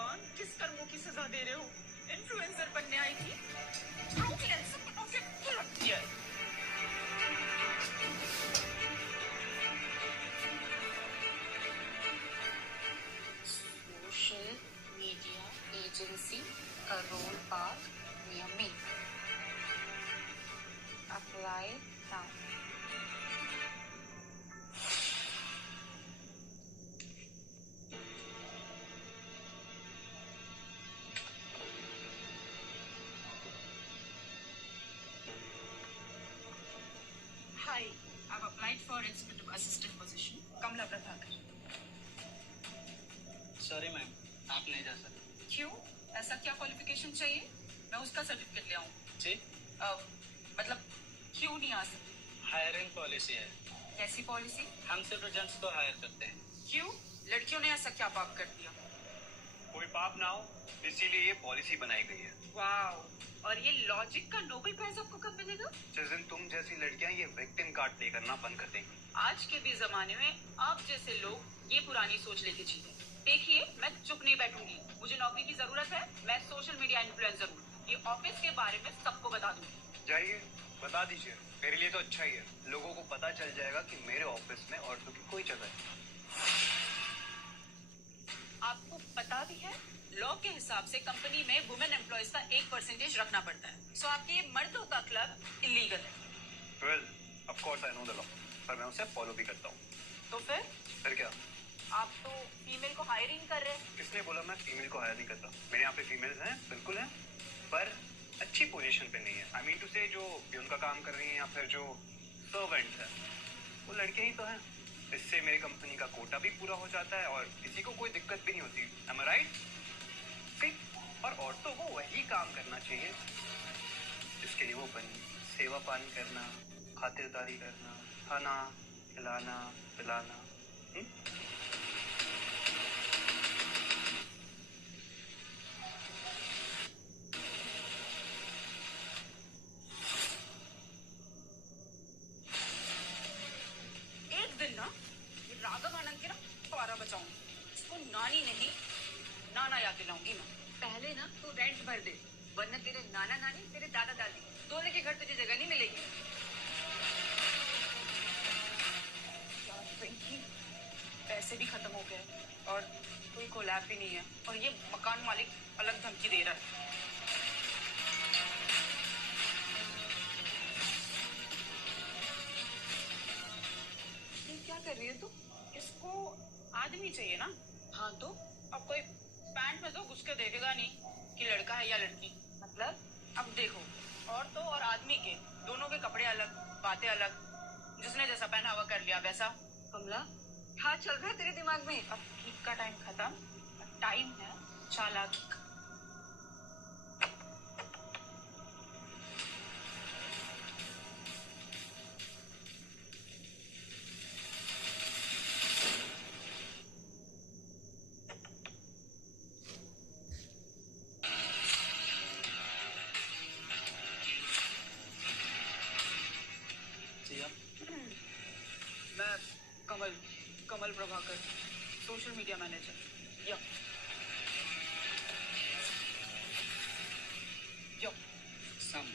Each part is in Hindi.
भगवान, किस कर्मों की सजा दे रहे हो? इन्फ्लुएंसर बनने आई थी, इन्फ्लुएंसर बनों के पलट दिया। Social media agency Karol park near me. Apply now. Hi, I've applied for executive assistant position. Kamala Prabhakar. Sorry ma'am, आप नहीं जा सकते। क्यों? ऐसा क्या क्वालिफिकेशन चाहिए? मैं उसका सर्टिफिकेट ले आऊँ। जी? मतलब क्यों नहीं आ सकती? हायरिंग पॉलिसी है। कैसी पॉलिसी? हम सिर्फ जेंट्स को हायर करते हैं। क्यों? लड़कियों ने ऐसा क्या पाप कर दिया? कोई पाप ना हो, इसीलिए ये पॉलिसी बनाई गई है। वाओ! और ये लॉजिक का नोबेल प्राइज आपको कब मिलेगा? जिस दिन तुम जैसी लड़कियां ये विक्टिम कार्ड प्ले करना बंद कर देंगी। आज के भी जमाने में आप जैसे लोग ये पुरानी सोच लेके जीते। देखिए, मैं चुप नहीं बैठूंगी। मुझे नौकरी की जरूरत है। मैं सोशल मीडिया इन्फ्लुएंसर हूँ। ये ऑफिस के बारे में सबको बता दूंगी। जाइए, बता दीजिए। मेरे लिए तो अच्छा ही है। लोगों को पता चल जाएगा कि मेरे ऑफिस में औरतों की कोई जगह है। आपको पता भी है, लॉ के हिसाब से कंपनी में वुमेन एम्प्लॉयज का 1% रखना पड़ता है। सो आपके ये मर्दों का क्लब इलीगल है। Well, of course I know the law, पर मैं उसे फॉलो भी करता हूँ। तो फिर क्या? आप तो फीमेल को हायरिंग कर रहे हैं। किसने बोला मैं फीमेल को हायर नहीं करता? मेरे यहाँ पे फीमेल्स हैं, बिल्कुल हैं, पर अच्छी पोजीशन पे नहीं है। आई मीन टू से जो उनका काम कर रही हैं या फिर जो सर्वेंट्स हैं, वो लड़के ही तो हैं। इससे मेरी कंपनी का कोटा भी पूरा हो जाता है और किसी को कोई दिक्कत भी नहीं होती। एम आई राइट? और औरतों को वही काम करना चाहिए जिसके लिए वो बनी। सेवा पानी करना, खातिरदारी करना, खाना खिलाना पिलाना। एक दिन ना ये राघव आनंद के ना पारा बचाऊंगी। इसको नानी नहीं नाना याद दिलाऊंगी मैं। पहले ना तू रेंट भर दे, वरना तेरे नाना नानी तेरे दादा दादी दोनों के घर तुझे जगह नहीं मिलेगी। पैसे भी खत्म हो गए और कोई कोलैब भी नहीं है और ये मकान मालिक अलग धमकी दे रहा है। ये क्या कर रही है तू? इसको आदमी चाहिए ना? हाँ तो अब कोई पैंट में तो घुस के देखेगा नहीं कि लड़का है या लड़की। मतलब अब देखो, औरतों और आदमी के दोनों के कपड़े अलग, बातें अलग। जिसने जैसा पहना हुआ कर लिया वैसा। कमला, क्या चल रहा है तेरे दिमाग में? अब ठीक का टाइम खत्म, टाइम है चालाकी का। मैं कमल प्रभाकर, सोशल मीडिया मैनेजर। या सम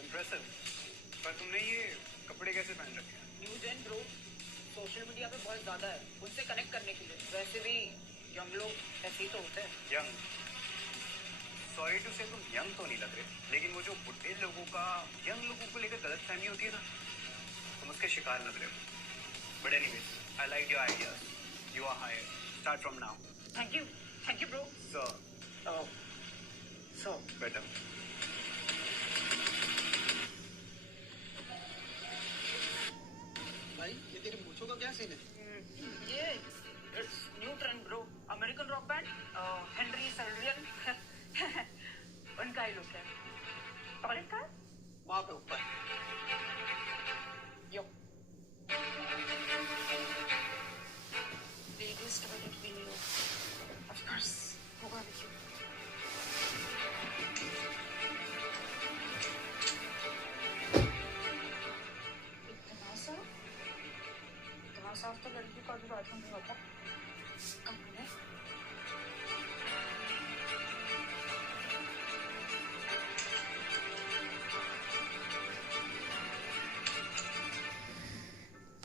इम्प्रेसिव। पर तुमने ये कपड़े कैसे पहन रखे हैं? News and bro social media पे बहुत ज्यादा है, उनसे कनेक्ट करने के लिए। वैसे भी यंग लोग ऐसे ही तो होते हैं। यंग? सॉरी टू से तुम यंग तो नहीं लग रहे, लेकिन वो जो बुढ़े लोगों का यंग लोगों को लेकर गलत फहमी होती है ना, तुम उसके शिकार लग रहे हो। But anyways, I like your ideas. You are hired. Start from now. Thank you bro. So better. भाई, ये तेरी मूंछों का क्या सीन है? ये it's new trend bro. American rock band Henry सल्रियन उनका ही लुक है। और का वहां पे ऊपर। Yo latest wedding video of course होगा विद यू। इतना साफ तो लड़की का भी बाथरूम नहीं होता। कमला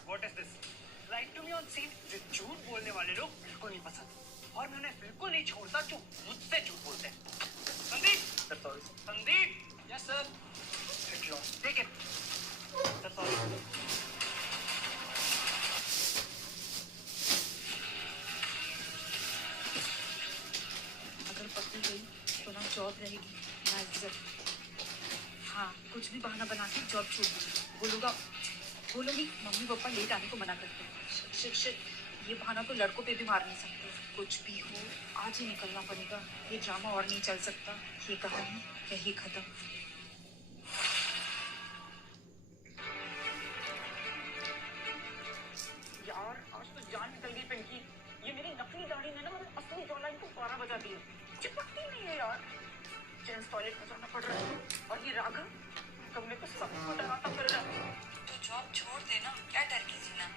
What is this? Lie to me on scene. जो झूठ बोलने वाले लोग बिल्कुल नहीं पसंद और मैं उन्हें बिल्कुल नहीं छोड़ता जो मुझसे झूठ बोलते हैं। Sandeep, Sandeep, yes sir. take it. Sorry. अगर पकड़ी गई तो ना जॉब रहेगी ना इज्जत। हाँ, कुछ भी बहाना बना के जॉब छोड़ दूंगी। बोलोगी मम्मी पापा लेट आने को मना करते हैं। शिट, ये बहाना तो लड़कों पे भी मार नहीं सकते। कुछ भी हो आज ही निकलना पड़ेगा। ये ड्रामा और नहीं चल सकता। ये कहानी यही खत्म। यार आज तो जान निकल गई पिंकी। ये मेरी नकली दाढ़ी ने ना मेरे असली जॉलाइन को 12 बजा दी। चिपकती नहीं है यार। जेंट्स टॉयलेट में जाना पड़ रहा है और ये राघव कमरे को सबको डराता फिर रहा है। तो जॉब छोड़ देना, क्या डर की जीना।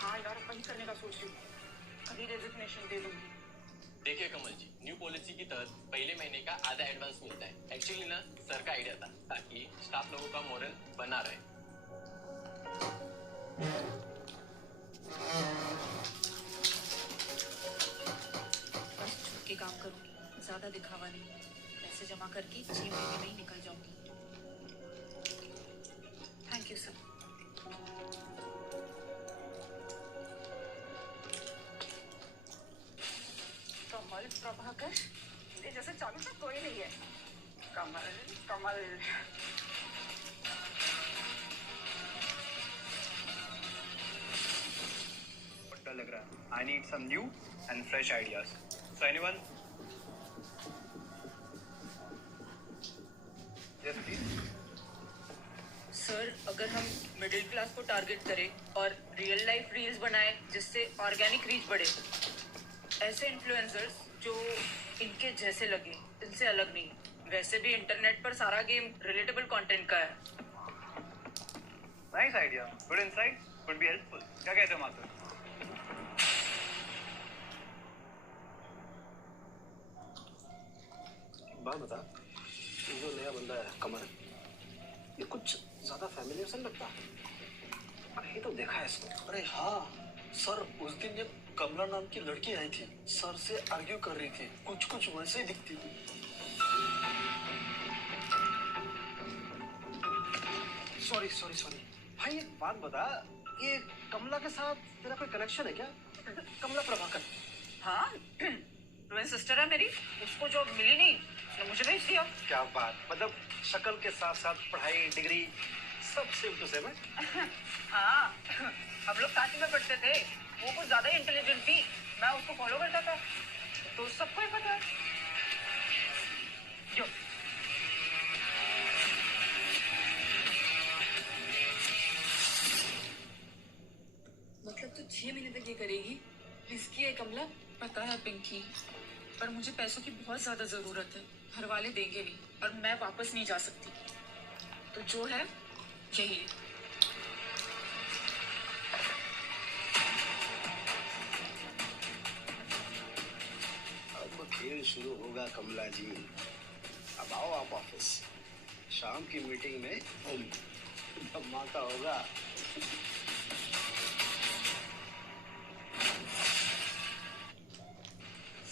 हाँ यार, वही करने का सोच रही हूँ। कभी रेजिग्नेशन दे दूंगी। देखिए कमल जी, न्यू पॉलिसी की तहत पहले महीने का आधा एडवांस मिलता है। एक्चुअली ना सर का आइडिया था ताकि स्टाफ लोगों का मोरल बना रहे। बस छुप के काम करूंगी, ज्यादा दिखावा नहीं। पैसे जमा करके 6 महीने में ही निकल जाऊंगी। Thank you sir. Kamal Prabhakar, मेरे जैसे चालू तो कोई नहीं है। कमल कमल। डर लग रहा है। I need some new and fresh ideas. So anyone? Yes, please. Sir, अगर हम मिडिल क्लास को टारगेट करें और रियल लाइफ रील्स बनाएं जिससे ऑर्गेनिक रीच बढ़े, ऐसे इन्फ्लुएंसर्स जो इनके जैसे लगे, इनसे अलग नहीं। वैसे भी इंटरनेट पर सारा गेम रिलेटेबल कंटेंट का है। Nice idea. Good insight. Could be helpful. क्या कहते हो मास्टर? बात बता, ये जो नया बंदा है कमल, ये कुछ ज्यादा फैमिलियर सा लगता है। अरे ये तो देखा है इसको। अरे हाँ सर, उस दिन जब कमला नाम की लड़की आई थी, सर से आर्ग्यू कर रही थी, कुछ कुछ वैसे ही दिखती थी। सॉरी सॉरी सॉरी भाई, एक बात बता, ये कमला के साथ तेरा कोई कनेक्शन है क्या? कमला प्रभाकर। हाँ, ट्विन सिस्टर है मेरी। उसको जॉब मिली नहीं, उसने मुझे भेज दिया। क्या बात, मतलब शक्ल के साथ साथ पढ़ाई, डिग्री सब सेम टू सेम है। हाँ, हम लोग साथ में पढ़ते थे। वो कुछ ज्यादा ही इंटेलिजेंट थी, मैं उसको फॉलो करता था, तो सबको ही पता है। जो मतलब तू 6 महीने तक ये करेगी? रिस्की है कमला। पता है पिंकी, पर मुझे पैसों की बहुत ज्यादा जरूरत है। घर वाले देंगे नहीं और मैं वापस नहीं जा सकती। तो जो है यही। अब खेल शुरू होगा कमला जी। अब आओ आप ऑफिस, शाम की मीटिंग में धमाका होगा।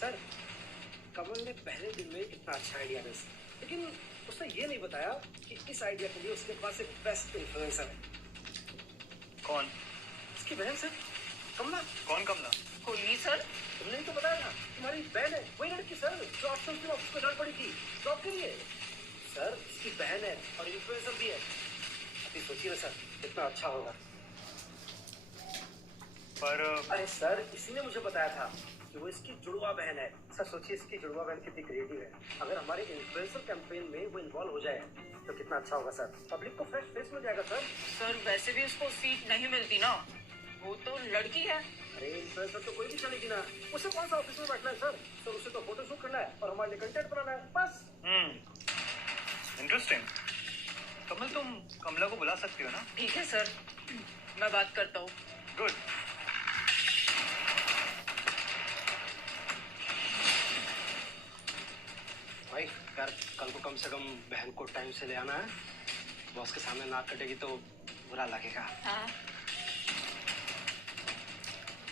सर, कमल ने पहले दिन में इतना अच्छा आइडिया दे, लेकिन उसने ये नहीं बताया कि इस आइडिया के लिए उसके पास एक बेस्ट इन्फ्लुएंसर है। कौन? उसकी बहन सर, कमला। कौन कमला? कोई नहीं सर। तुमने तो बताया था, तुम्हारी बहन है, वही लड़की सर जो ऑप्शन के ऑफिस में लड़ पड़ी थी जॉब के लिए। सर, उसकी बहन है और इन्फ्लुएंसर भी है। अभी सोचिए ना सर, कितना अच्छा होगा। पर अरे सर, इसी ने मुझे बताया था कि वो इसकी जुड़वा बहन है। सर सोचिए, इसकी जुड़वा बहन कितनी क्रिएटिव है। अगर हमारे इन्फ्लुएंसर कैंपेन में वो इन्वॉल्व हो जाए तो कितना अच्छा होगा सर। पब्लिक को फ्रेश फेस मिल जाएगा सर। सर, वैसे भी उसको सीट नहीं मिलती ना, वो तो लड़की है। अरे इन्फ्लुएंसर तो कोई भी चलेगी ना, उसे कौन सा ऑफिस में बैठना है सर? सर उसे तो फोटो शूट करना है और हमारे लिए कंटेंट बनाना है, बस। इंटरेस्टिंग। कमल, तुम कमला को बुला सकती हो ना? ठीक है सर, मैं बात करता हूँ। गुड। को कम से कम बहन को टाइम से ले आना है। बॉस के सामने नाक कटेगी तो बुरा लगेगा। हाँ।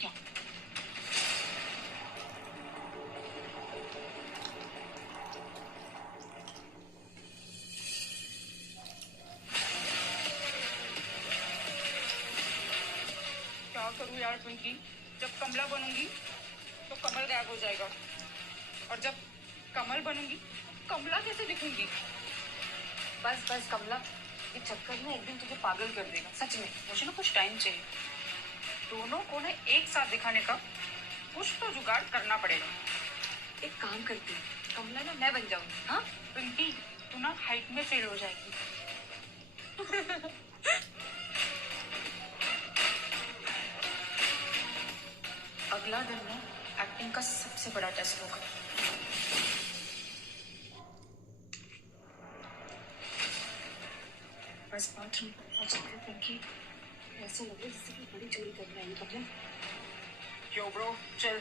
क्या? क्या करूँ यार पिंकी? जब कमला बनूंगी तो कमल गायब हो जाएगा, और जब कमल बनूंगी कमला कैसे दिखूंगी? बस बस कमला, ये चक्कर ना एक दिन तुझे पागल कर देगा। सच में मुझे ना कुछ टाइम चाहिए। दोनों को ना एक साथ दिखाने का कुछ तो जुगाड़ करना पड़ेगा। एक काम करती हूँ, कमला ना मैं बन जाऊंगी। हाँ पिंकी, तू ना हाइट में फेल हो जाएगी। अगला दिन ना एक्टिंग का सबसे बड़ा टेस्ट होगा। बस बाथरूम पहुंच गई पिंकी। ऐसा लगे जैसे कि बड़ी चोरी करने आई कमला। यो ब्रो चल।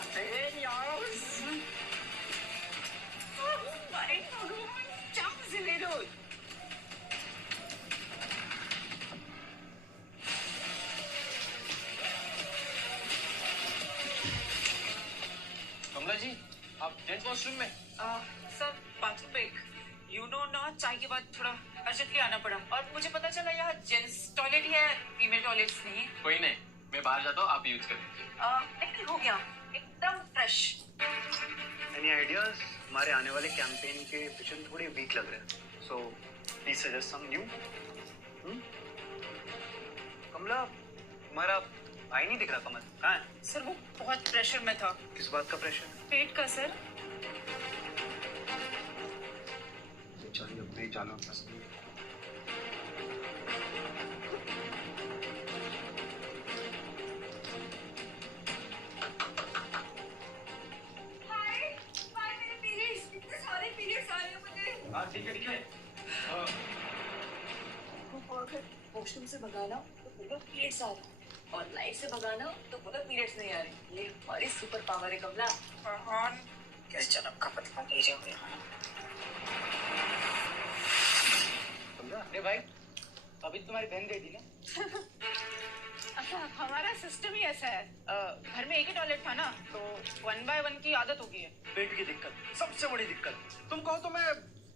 अरे यार, भाई भगवान, चाप से ले लो। कमला जी, आप जेंट्स वॉशरूम में? Sir bathroom break. You know ना, चाय के बाद थोड़ा अर्जेंटली आना पड़ा, और मुझे पता चला यहाँ जेंट्स टॉयलेट है, फीमेल टॉयलेट्स नहीं है। कोई नहीं, मैं बाहर जाता हूँ, आप यूज कर लीजिए। लेकिन हो गया एकदम फ्रेश। Any ideas? हमारे आने वाले कैंपेन के विजन थोड़े वीक लग रहे हैं, so please suggest some new. Kamla, हमारा आई नहीं दिख रहा। कमल कहाँ है? सर वो बहुत प्रेशर में था। किस बात का प्रेशर? पेट का सर। चलिए अब नहीं जाना पसंद। हाँ ठीक है। वॉशरूम से भगाना तो बोलो पीरियड्स आ रहे, और लाइट से भगाना तो बोलो पीरियड्स नहीं आ रहे। ये हमारी सुपर पावर है कमला। भगवान, किस जन्म का पता भेजे हुए। अरे भाई, अभी तुम्हारी बहन गई थी ना? हमारा सिस्टम ही ऐसा है। घर में एक ही टॉयलेट था ना, तो 1 by 1 की आदत हो गई है। पेट की दिक्कत सबसे बड़ी दिक्कत। तुम कहो तो मैं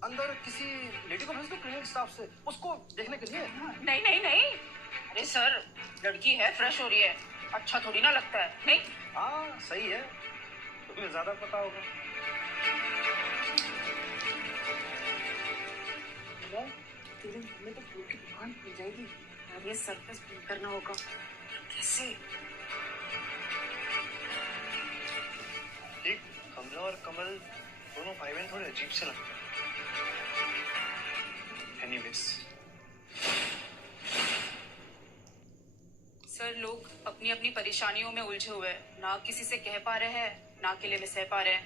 अंदर किसी लेडी को भेज दूं क्लिनिक स्टाफ से, उसको देखने के लिए। नहीं नहीं नहीं, अरे सर लड़की है, फ्रेश हो रही है, अच्छा थोड़ी ना लगता है। नहीं हाँ सही है, तुम्हें ज्यादा पता होगा। तेरे मुंह में तो फूल की दुकान खुल जाएगी, और ये सर्कस बंद करना होगा। कैसे? ठीक, कमला और कमल दोनों भाई बहन थोड़े अजीब से लगते हैं। एनीवेज, सर लोग अपनी अपनी परेशानियों में उलझे हुए हैं, ना किसी से कह पा रहे हैं, ना अकेले में सह पा रहे हैं।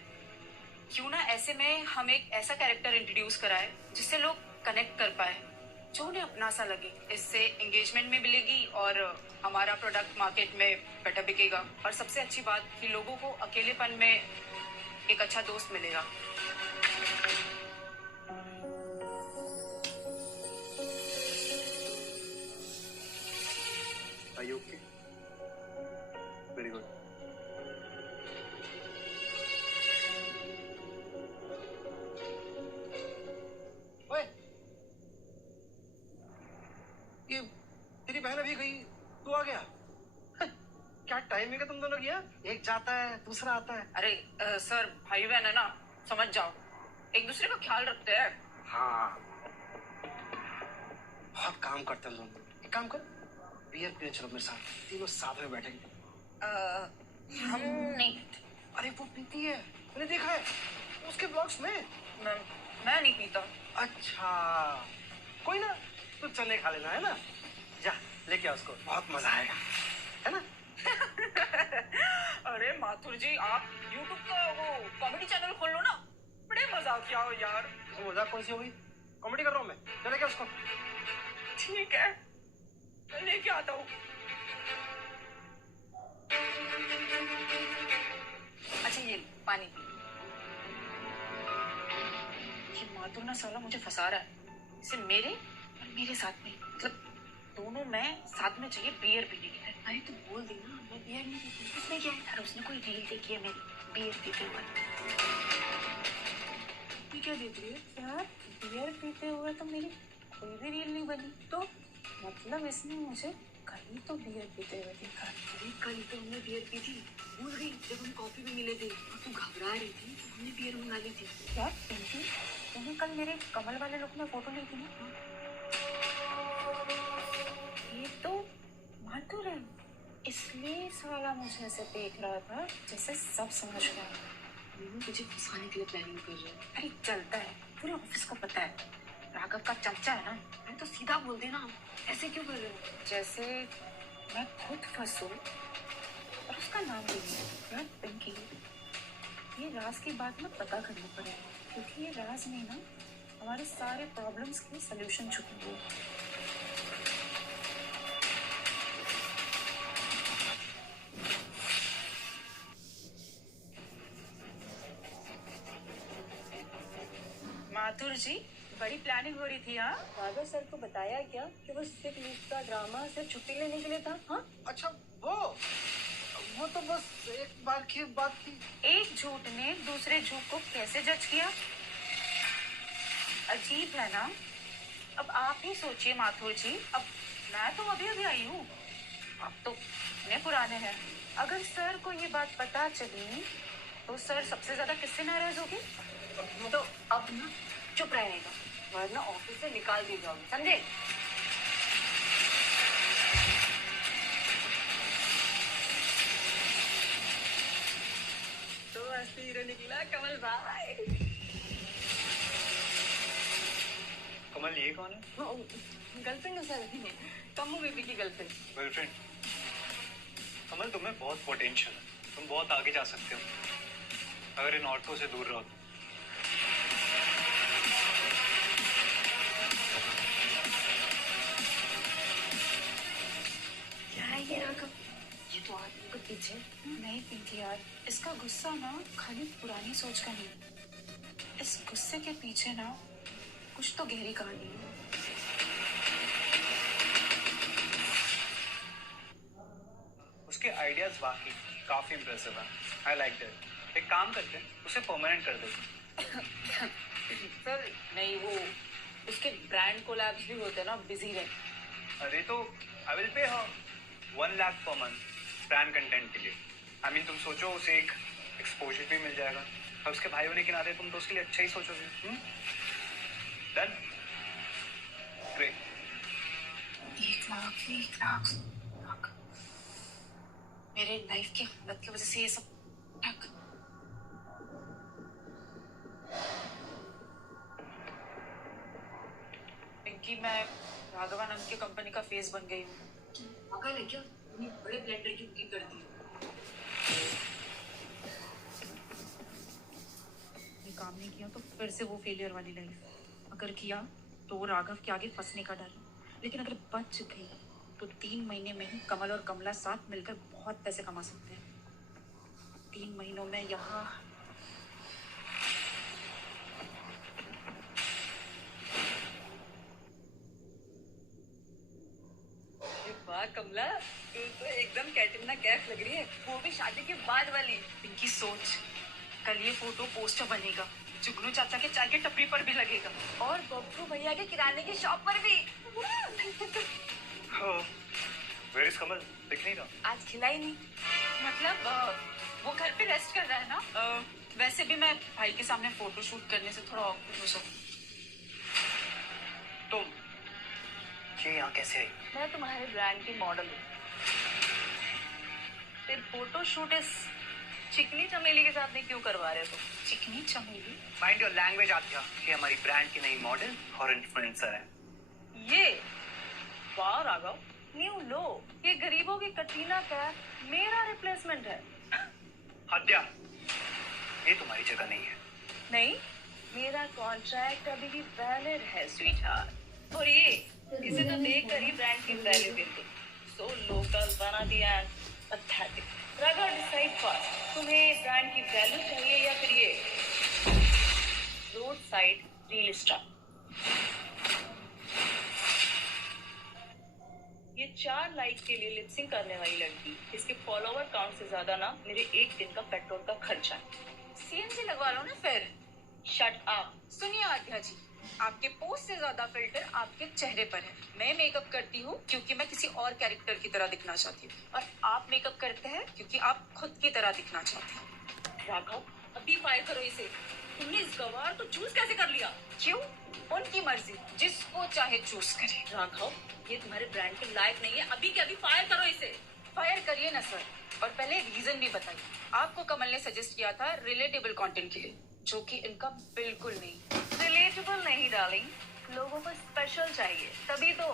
क्यों ना ऐसे में हम एक ऐसा कैरेक्टर इंट्रोड्यूस कराए जिससे लोग कनेक्ट कर पाए, जो उन्हें अपना सा लगे। इससे एंगेजमेंट में मिलेगी और हमारा प्रोडक्ट मार्केट में बेटर बिकेगा, और सबसे अच्छी बात कि लोगों को अकेलेपन में एक अच्छा दोस्त मिलेगा। Are you okay? Very good. ओए, ये तेरी बहन अभी गई, तू आ गया? क्या टाइम है तुम दोनों की? एक जाता है दूसरा आता है। अरे सर भाई बहन है ना, समझ जाओ, एक दूसरे का ख्याल रखते हैं। हाँ बहुत काम करते हैं दोनों। एक काम कर, बियर पीने चलो मेरे साथ, तीनों साथ में बैठेंगे। हम नहीं पीते। अरे वो पीती है, मैंने देखा है उसके ब्लॉग्स में। मैं नहीं पीता। अच्छा कोई ना, तू चने खा लेना है ना, जा लेके आ उसको, बहुत मजा आएगा, है ना? अरे माथुर जी, आप YouTube का वो कॉमेडी चैनल खोल लो ना, बड़े मजाकिया हो यार। तो मजाक कौन सी हो गई? कॉमेडी कर रहा हूँ मैं, चले क्या उसको। ठीक है, मैं लेके आता हूँ। अच्छा ये पानी पी। ये माधुर ना साला मुझे फंसा रहा है, इसे मेरे और मेरे साथ में, मतलब दोनों में साथ में चाहिए बियर पीने के लिए। अरे तू बोल दे ना, मैं बियर नहीं पीती। उसमें क्या है? अरे उसने कोई रील देखी है मेरी बियर पीते हुए। तू क्या देख रही है? यार बियर पीते हुए तो मेरी कोई भी रील नहीं बनी, तो मतलब इसने मुझे कहीं तो बियर पीते हुए देखा। अरे कल तो हमने बियर पी थी, भूल गई? जब हम कॉफी में मिले थे और तू घबरा रही थी तो हमने बियर मंगा ली थी। यार पिंकी, तुमने कल मेरे कमल वाले लुक में फोटो ली थी ना? ये तो माधुर है, इसलिए साला मुझे ऐसे देख रहा था जैसे सब समझ गया। वो तुझे फंसाने के लिए प्लानिंग कर रहे हैं। अरे चलता है, पूरे ऑफिस को पता है राघव का चमचा है ना। अरे तो सीधा बोल दे ना, ऐसे क्यों कर रहे हो? जैसे मैं खुद फंसू और उसका नाम भी नहीं। यार पिंकी, ये राज की बात में पता करनी पड़ेगी, क्योंकि ये राज में ना हमारे सारे प्रॉब्लम्स के सलूशन छुपे हुए हैं। माथुर जी, बड़ी प्लानिंग हो रही थी। हाँ, राघव सर को बताया क्या कि वो सिक लीव का ड्रामा सिर्फ छुट्टी लेने के लिए था? हाँ, अच्छा वो तो बस एक बार की बात थी। एक झूठ ने दूसरे झूठ को कैसे जज किया? अजीब है ना। अब आप ही सोचिए माथुर जी, अब मैं तो अभी अभी आई हूँ, आप तो इतने पुराने हैं। अगर सर को ये बात पता चली तो सर सबसे ज्यादा किससे नाराज होगी? तो अब ना चुप रहेगा, वरना ऑफिस से निकाल दिए जाओगे, समझे? तो असली हीरो निकला कमल भाई। कमल ये कौन है? गर्लफ्रेंड है सर, कम्मू बेबी की गर्लफ्रेंड। गर्लफ्रेंड? कमल तुम्हें बहुत पोटेंशियल है, तुम बहुत आगे जा सकते हो अगर इन औरतों से दूर रहो तो। क्या है ये राघव? ये तो आदमी के पीछे। नहीं पिंकी यार, इसका गुस्सा ना खाली पुरानी सोच का नहीं, इस गुस्से के पीछे ना कुछ तो गहरी कहानी है। उसके आइडियाज वाकई काफी इंप्रेसिव है। I like that. एक काम करते हैं, उसे परमानेंट कर देते हैं। सर नहीं, वो उसके ब्रांड कोलैब्स भी होते हैं ना, बिजी रहे। अरे तो I will pay her 1 lakh per month brand content के लिए। आई मीन तुम सोचो, उसे एक एक्सपोजर भी मिल जाएगा और उसके भाई होने के नाते तुम तो उसके लिए अच्छा ही सोचोगे। डन? ग्रेट। 1 लाख मेरे लाइफ की हालत की वजह से ये सब ठक। पिंकी, मैं राघवानंद की कंपनी का फेस बन गई हूँ। पागल है क्या? उन्हें बड़े ब्लेंडर की बुकिंग कर दी। ये काम नहीं किया तो फिर से वो फेलियर वाली लाइफ। अगर किया तो राघव के आगे फंसने का डर, लेकिन अगर बच गई तो 3 महीने में ही कमल और कमला साथ मिलकर बहुत पैसे कमा सकते हैं। 3 महीनों में यहाँ वाह कमला, तू तो एकदम कैटरीना कैफ लग रही है, वो भी शादी के बाद वाली। पिंकी सोच, कल ये फोटो पोस्टर बनेगा, जुगनू चाचा के चाय के टपरी पर भी लगेगा, और बब्बू भैया के किराने की शॉप पर भी। वेयर इज कमल? दिख नहीं रहा। आज खिला ही नहीं। मतलब वो घर पे रेस्ट कर रहा है ना। वैसे भी मैं भाई के सामने फोटो शूट करने से थोड़ा ऑकवर्ड हो सकती। तुम ये यहाँ कैसे आई? मैं तुम्हारे ब्रांड की मॉडल हूँ। फिर फोटो शूट इस चिकनी चमेली के साथ में क्यों करवा रहे हो? चिकनी चमेली? माइंड योर लैंग्वेज आत्या। ये हमारी ब्रांड की नई मॉडल और इन्फ्लुएंसर है। ये वाह राघव, न्यू लो। ये गरीबों की कटरीना कैफ मेरा रिप्लेसमेंट है। हत्या, ये तुम्हारी जगह नहीं है। नहीं, मेरा कॉन्ट्रैक्ट अभी भी वैलिड है स्वीटहार्ट। और ये इसे तो देखकर ही ब्रांड की वैल्यू गिरती। सो लोकल बना दिया पैथेटिक। राघव डिसाइड फास्ट, तुम्हें ब्रांड की वैल्यू चाहिए या फिर ये रोड साइड रील स्टार? ये 4 लाइक के लिए लिपसिंग करने वाली लड़की, इसके फॉलोवर काउंट से ज्यादा ना मेरे एक दिन का पेट्रोल का खर्चा है। सीएनजी लगवा लो ना फिर। Shut up. सुनिए आध्या जी, आपके पोस्ट से ज्यादा फिल्टर आपके चेहरे पर है। मैं मेकअप करती हूँ क्योंकि मैं किसी और कैरेक्टर की तरह दिखना चाहती हूँ, और आप मेकअप करते हैं क्योंकि आप खुद की तरह दिखना चाहते हैं। राघव, अभी फायर करो इसे। तुमने इस गवार को चूज कैसे कर लिया? क्यों? उनकी मर्जी, जिसको चाहे चूज करे। राघव, ये तुम्हारे ब्रांड के लायक नहीं है। अभी के अभी फायर करो इसे। फायर करिए ना सर, और पहले रीजन भी बताइए। आपको कमल ने सजेस्ट किया था रिलेटेबल कंटेंट के लिए, जो कि इनका बिल्कुल नहीं। रिलेटेबल नहीं डार्लिंग, लोगों को स्पेशल चाहिए। तभी तो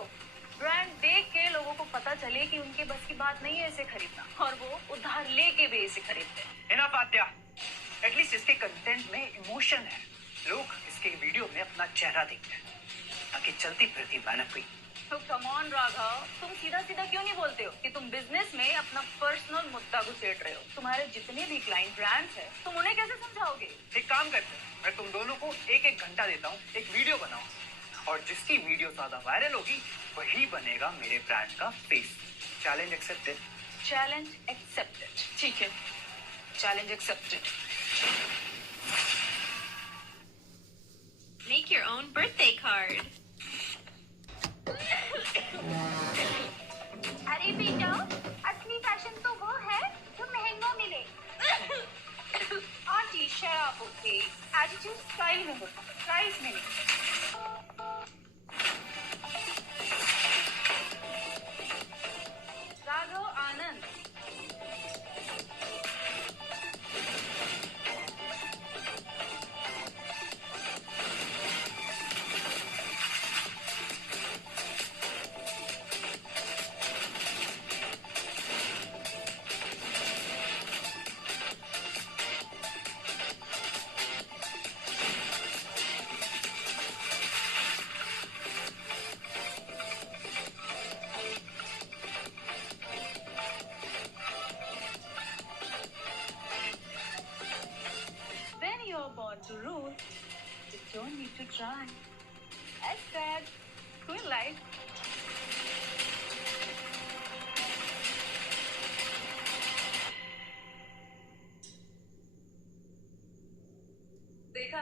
ब्रांड देख के लोगों को पता चले कि उनके बस की बात नहीं है इसे खरीदना, और वो उधार लेके भी इसे खरीदते हैं। इनफ आत्या, एटलीस्ट इसके कंटेंट में इमोशन है। लोग इसके वीडियो में अपना चेहरा देखते हैं, ताकि चलती फिरती मेहनत हुई। तो कम ऑन राघव, तुम सीधा सीधा क्यों नहीं बोलते हो कि तुम बिजनेस में अपना पर्सनल मुद्दा घुसेड़ रहे हो? तुम्हारे जितने भी क्लाइंट ब्रांड्स हैं, तुम उन्हें कैसे समझाओगे? एक काम करते हैं, मैं तुम दोनों को एक घंटा देता हूँ, एक वीडियो बनाओ, और जिसकी वीडियो ज्यादा वायरल होगी वही बनेगा मेरे ब्रांड का face. Challenge accepted. Challenge accepted. ठीक है, challenge accepted. Make your own birthday card. अरे बेटा, असली फैशन तो वो है जो महंगा मिले। आंटी शराब ओके, एटीट्यूड स्टाइल में होता है, प्राइस में नहीं। राघव आनंद, when you're born to rule, you don't need to try. Hashtag Queen Life. देखा,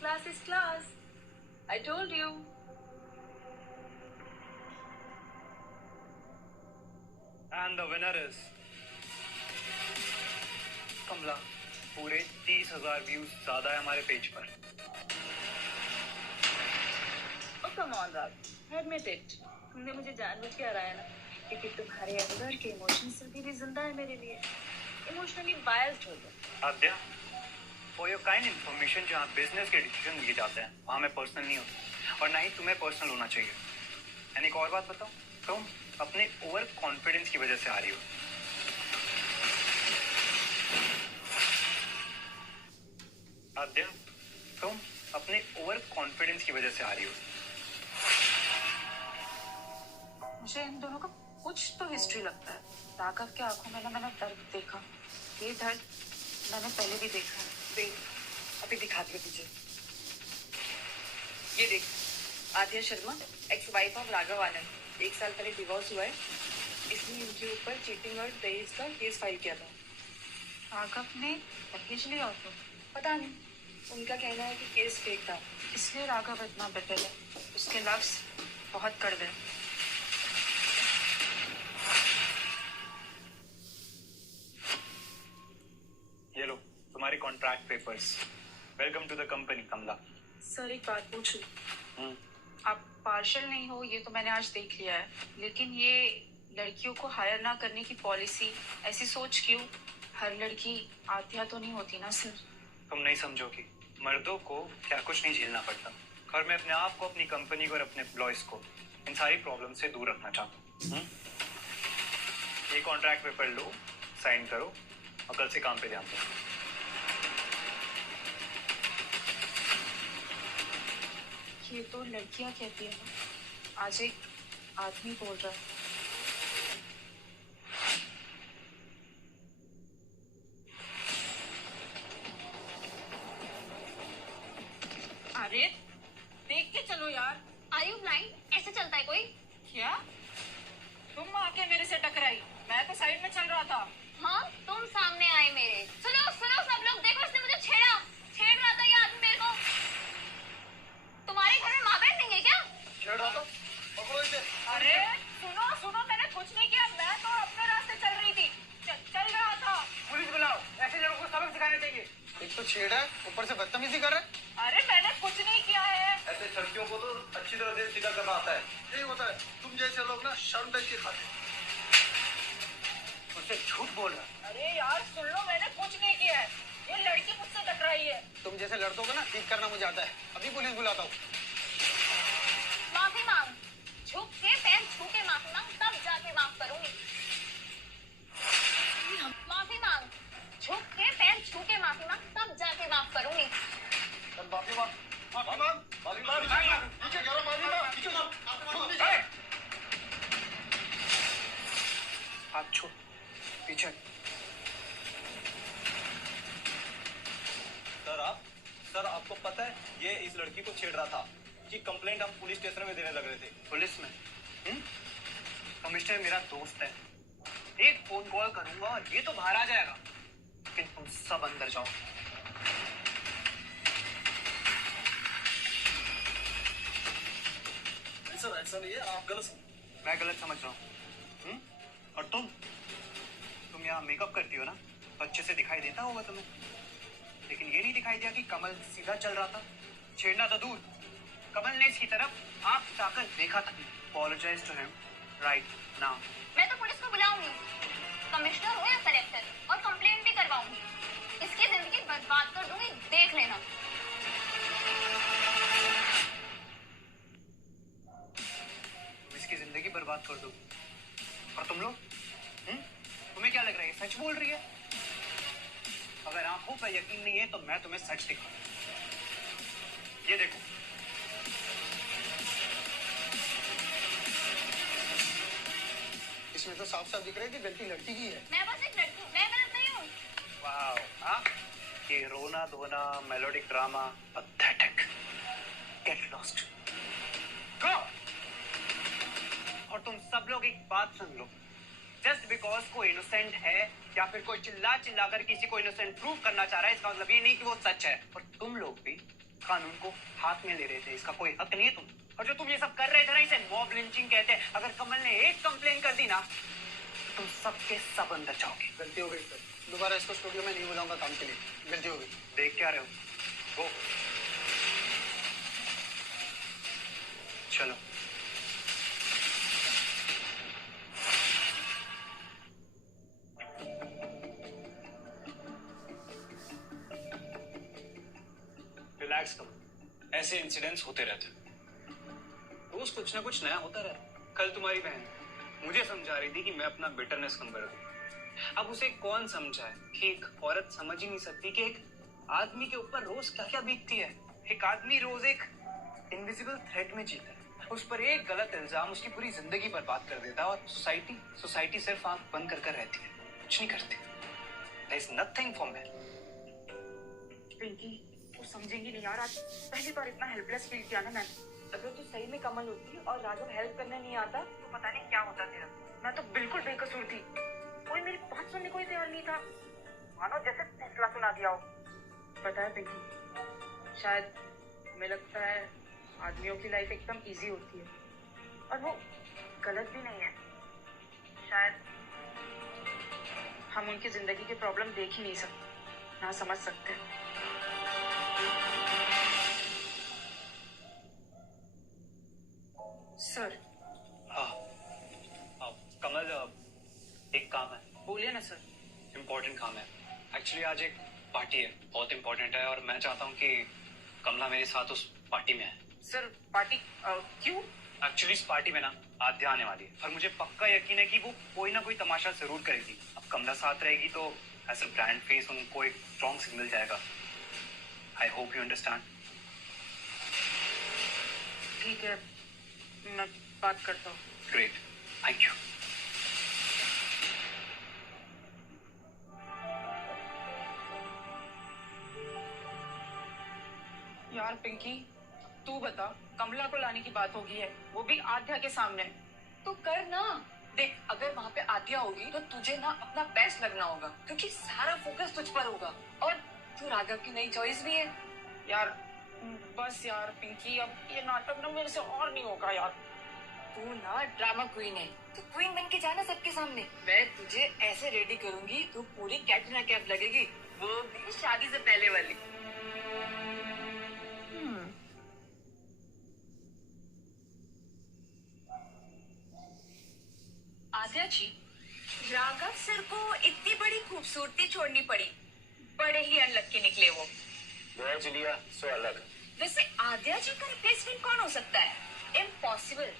class is class. I told you. And the winner is कमला। पूरे 30,000 व्यूज ज्यादा है हमारे पेज पर। Oh come on Raghav, admit it. तुमने मुझे जानबूझ के हराया ना, क्योंकि तुम्हारे अंदर के इमोशंस अभी भी जिंदा है मेरे लिए। इमोशनली बायस्ड हो तुम। आद्या, फॉर योर काइंड इन्फॉर्मेशन, जहाँ बिजनेस के डिसीजन लिए जाते हैं वहाँ मैं पर्सनल नहीं होता, और ना ही तुम्हें पर्सनल होना चाहिए। एंड एक और बात बताओ, तुम अपने ओवर कॉन्फिडेंस की वजह से आ रही हो। आद्या, तुम अपने ओवर कॉन्फिडेंस की वजह से आ रही हो। मुझे इन दोनों का कुछ तो हिस्ट्री लगता है। राघव के आंखों में ना मैंने दर्द देखा, ये दर्द मैंने पहले भी देखा है। देख, अभी दिखाती हूँ तुझे। ये देख, Aadya Sharma, ex wife of Raghav Anand. 1 साल पहले डिवोर्स हुआ है। इसने इनके ऊपर चीटिंग और दहेज का केस फाइल किया था। राघव ने दहेज लिया तो पता नहीं, उनका कहना है कि केस फेक था। इसलिए राघव इतना बिटर है। उसके लफ्ज बहुत कड़वे हैं। ये लो तुम्हारे contract papers. Welcome to the company Kamala. Sir एक बात पूछूं? आप पार्शल नहीं हो ये तो मैंने आज देख लिया है, लेकिन ये लड़कियों को हायर ना करने की पॉलिसी, ऐसी सोच क्यों? हर लड़की आत्या तो नहीं होती ना सर। तुम नहीं समझोगी, मर्दों को क्या कुछ नहीं झेलना पड़ता, और मैं अपने आप को, अपनी कंपनी को और अपने एम्प्लॉयज को इन सारी प्रॉब्लम से दूर रखना चाहता हूँ। ये कॉन्ट्रैक्ट पेपर लो, साइन करो, और कल से काम पे ध्यान दो। ये तो लड़कियां कहती है ना, आज एक आदमी बोल रहा है। अरे देख के चलो यार। Are you blind? ऐसे चलता है कोई? क्या तुम आके मेरे से टकराई? मैं तो साइड में चल रहा था। हाँ, तुम सामने आए मेरे। सुनो सुनो सब लोग, देखो इसने मुझे छेड़ रहा था ये आदमी मेरे को। तुम्हारे घर में माँ बहन नहीं है क्या? छेड़ रहा था, पकड़ो इसे। अरे सुनो सुनो, मैंने कुछ नहीं किया, मैं तो अपने रास्ते चल रही थी, चल रहा था। पुलिस बुलाओ, ऐसे लोगों को सबक सिखाना चाहिए। एक तो छेड़ है, ऊपर से बदतमीजी कर रहा है। अरे मैंने कुछ नहीं किया है। ऐसे लड़कियों को तो अच्छी तरह से सीधा करना आता है। यही होता है, तुम जैसे लोग ना शर्म देख के खाते। उससे झूठ बोल रहा है। अरे यार सुन लो, मैंने कुछ नहीं किया है, ये लड़की मुझसे टकराई है। तुम जैसे लड़कों को ना ठीक करना मुझे आता है। अभी पुलिस बुलाता हूँ। माफी मांग, झुक के पैर छू के माफी मांग, तब जाके माफ करूंगी। माफी मांग, झुक के पैर छू के माफी मांग, तब जाके माफ करूंगी। माफी मांग, माफी मांग, माफी मांग, पीछे करो, माफी मांग, पीछे करो। हाथ छोड़, पीछे। सर आपको पता है ये इस लड़की को छेड़ रहा था कि कंप्लेंट हम पुलिस स्टेशन में देने लग रहे थे। पुलिस में? कमिश्नर मेरा दोस्त है, एक फोन कॉल करूंगा और ये तो बाहर आ जाएगा, लेकिन तुम सब अंदर जाओ। सर ऐसा नहीं है, आप गलत। मैं गलत समझ रहा हूँ। और तुम यहाँ मेकअप करती हो ना, तो अच्छे से दिखाई देता होगा तुम्हें, लेकिन ये नहीं दिखाई दिया कि कमल सीधा चल रहा था। छेड़ना तो दूर, कमल ने इसकी तरफ आंख उठाकर देखा था। Apologize to him right now. मैं तो पुलिस को बुलाऊंगी, कमिश्नर हो या कलेक्टर, और कंप्लेंट भी करवाऊंगी। इसकी जिंदगी बर्बाद कर दूंगी, देख लेना। इसकी जिंदगी बर्बाद कर दो। और तुम लोग तुम्हें क्या लग रहा है सच बोल रही है? अगर आंखों पर यकीन नहीं है तो मैं तुम्हें सच दिखाऊं। ये देखो, इसमें तो साफ साफ दिख रहा है कि गलती लड़की की है। मैं बस एक लड़की हूँ, मैं गलत नहीं हूँ। वाह, हाँ, ये रोना धोना melodic drama pathetic. Get lost, go. और तुम सब लोग एक बात सुन लो, जस्ट बिकॉज कोई इनोसेंट है या फिर कोई चिल्ला चिल्ला कर किसी को इनोसेंट प्रूव करना चाह रहा है, इसका मतलब ये नहीं कि वो सच है। और तुम लोग भी कानून को हाथ में ले रहे थे, इसका कोई हक नहीं है तुम। और जो तुम ये सब कर रहे थे ना, इसे मॉब लिंचिंग कहते हैं। अगर कमल ने एक कंप्लेन कर दी ना, तो तुम सबके सब अंदर जाओगे। गलती हो गई सर, दोबारा इसको स्टूडियो में नहीं बुलाऊंगा काम के लिए। गलती हो गई। देख क्या रहे हो? गो, चलो। रिलैक्स करो, ऐसे इंसिडेंट्स होते रहते हैं, रोज कुछ ना कुछ नया होता रहता। कल तुम्हारी बहन मुझे समझा रही थी कि मैं अपना बिटरनेस कम कर दूं। अब उसे कौन समझाए कि एक औरत समझ ही नहीं सकती कि एक आदमी के ऊपर रोज क्या क्या बीतती है। एक आदमी रोज एक इनविजिबल थ्रेट में जीता है, उस पर एक गलत इल्जाम उसकी पूरी जिंदगी बर्बाद कर देता है। और सोसाइटी सिर्फ आंख बंद कर रहती है, कुछ नहीं करती। There is nothing for men. Pinky, वो समझेंगी नहीं यार। आज पहली बार इतना हेल्पलेस फील किया ना मैंने। अगर तू सही में कमल होती और राघव हेल्प करने नहीं आता तो पता नहीं क्या होता तेरा। मैं तो बिल्कुल बेकसूर थी, कोई मेरी बात सुनने को ही तैयार नहीं था, मानो जैसे फैसला सुना दिया हो। पता है पिंकी, शायद हमें लगता है आदमियों की लाइफ एकदम इजी होती है, और वो गलत भी नहीं है। शायद हम उनकी जिंदगी के प्रॉब्लम देख ही नहीं सकते, ना समझ सकते। सर। हाँ, कमल, एक काम है। बोलिए ना सर। इम्पोर्टेंट काम है एक्चुअली। आज एक पार्टी है, बहुत इम्पोर्टेंट है, और मैं चाहता हूँ कि कमला मेरे साथ उस पार्टी में है। सर पार्टी क्यों? एक्चुअली इस पार्टी में ना आद्या आने वाली है, और मुझे पक्का यकीन है कि वो कोई ना कोई तमाशा जरूर करेगी। अब कमला साथ रहेगी तो एज अ ब्रांड फेस उनको एक स्ट्रॉन्ग सिग्नल जाएगा। I hope you understand. ठीक है, मैं बात करता हूँ। Great, thank you. यार पिंकी, तू बता, कमला को लाने की बात होगी है, वो भी आद्या के सामने। तो कर ना। देख, अगर वहाँ पे आद्या होगी तो तुझे ना अपना बेस्ट लगना होगा, क्योंकि सारा फोकस तुझ पर होगा। और तू राघव की नई चॉइस भी है। यार बस यार पिंकी, अब ये नाटक ना मेरे से और नहीं होगा यार। तू ना ड्रामा क्वीन है, तू क्वीन बन के जाना सबके सामने। मैं तुझे ऐसे रेडी करूंगी, तू पूरी कैटरीना कैफ लगेगी, वो भी शादी से पहले वाली। आद्या जी, राघव सर को इतनी बड़ी खूबसूरती छोड़नी पड़ी, बड़े ही अनलक्की निकले वो। लिया सो अलग। वैसे आद्या जी का रिप्लेसमेंट कौन हो सकता है? Impossible.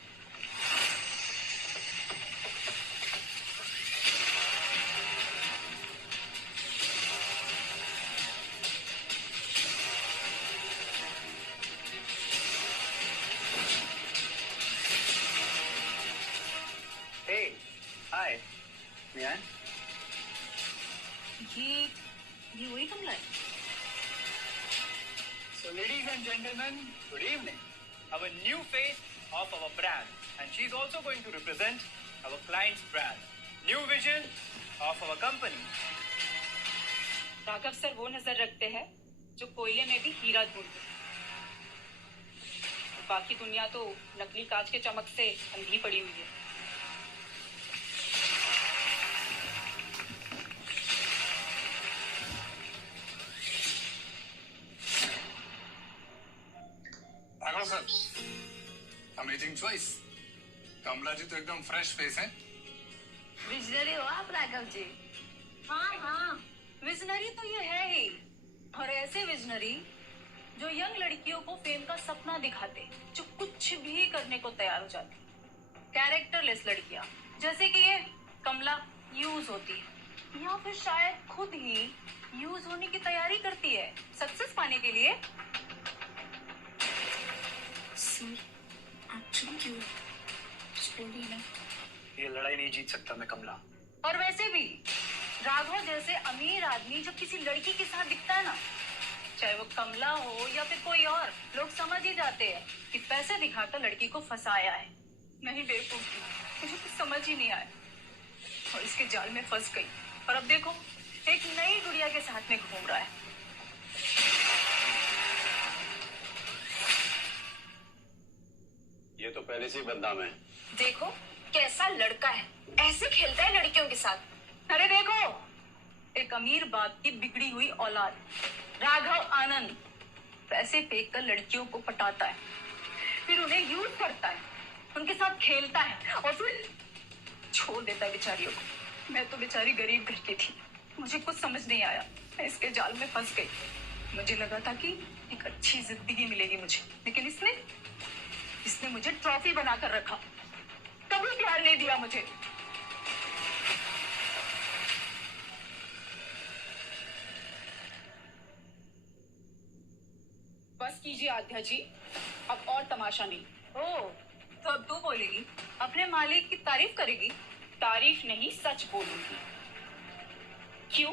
Hey, hi. May I? ये वही कमला है? So, ladies and gentlemen, good evening. Our new face of our brand, and she's also going to represent our client's brand. New vision of our company. Raghav sir वो नजर रखते हैं जो कोयले में भी हीरा ढूंढते। बाकी दुनिया तो नकली कांच के चमक से अंधी पड़ी हुई है। Raghav sir, amazing choice. Kamla ji तो एकदम फ्रेश फेस है। विजनरी हो आप राघव जी। हाँ, विजनरी तो ये है ही, और ऐसे विजनरी जो यंग लड़कियों को फेम का सपना दिखाते, जो कुछ भी करने को तैयार हो जाती। कैरेक्टरलेस लड़कियां, जैसे कि ये कमला यूज होती है, या फिर शायद खुद ही यूज होने की तैयारी करती है सक्सेस पाने के लिए। ये लड़ाई नहीं जीत सकता मैं कमला। और वैसे भी राघव जैसे अमीर आदमी जब किसी लड़की के साथ दिखता है ना, चाहे वो कमला हो या फिर कोई और, लोग समझ ही जाते हैं कि पैसे दिखाकर लड़की को फंसाया है। नहीं बेवकूफ, मुझे कुछ समझ ही नहीं आया और इसके जाल में फंस गई। और अब देखो, एक नई गुड़िया के साथ में घूम रहा है। ये तो पहले से ही बदनाम है। देखो कैसा लड़का है, ऐसे खेलता है लड़कियों के साथ। अरे देखो, एक अमीर बाप की बिगड़ी हुई औलाद राघव आनंद पैसे फेंक कर लड़कियों को पटाता है, फिर उन्हें यूज करता है, उनके साथ खेलता है और फिर छोड़ देता है बेचारियों को। मैं तो बेचारी गरीब घर की थी, मुझे कुछ समझ नहीं आया, मैं इसके जाल में फंस गई। मुझे लगा था कि एक अच्छी जिंदगी मिलेगी मुझे, लेकिन इसने मुझे ट्रॉफी बनाकर रखा, कभी प्यार नहीं दिया मुझे। बस कीजिए आद्या जी, अब और तमाशा नहीं। ओ, तो अब तू बोलेगी, अपने मालिक की तारीफ करेगी? तारीफ नहीं, सच बोलूंगी। क्यों?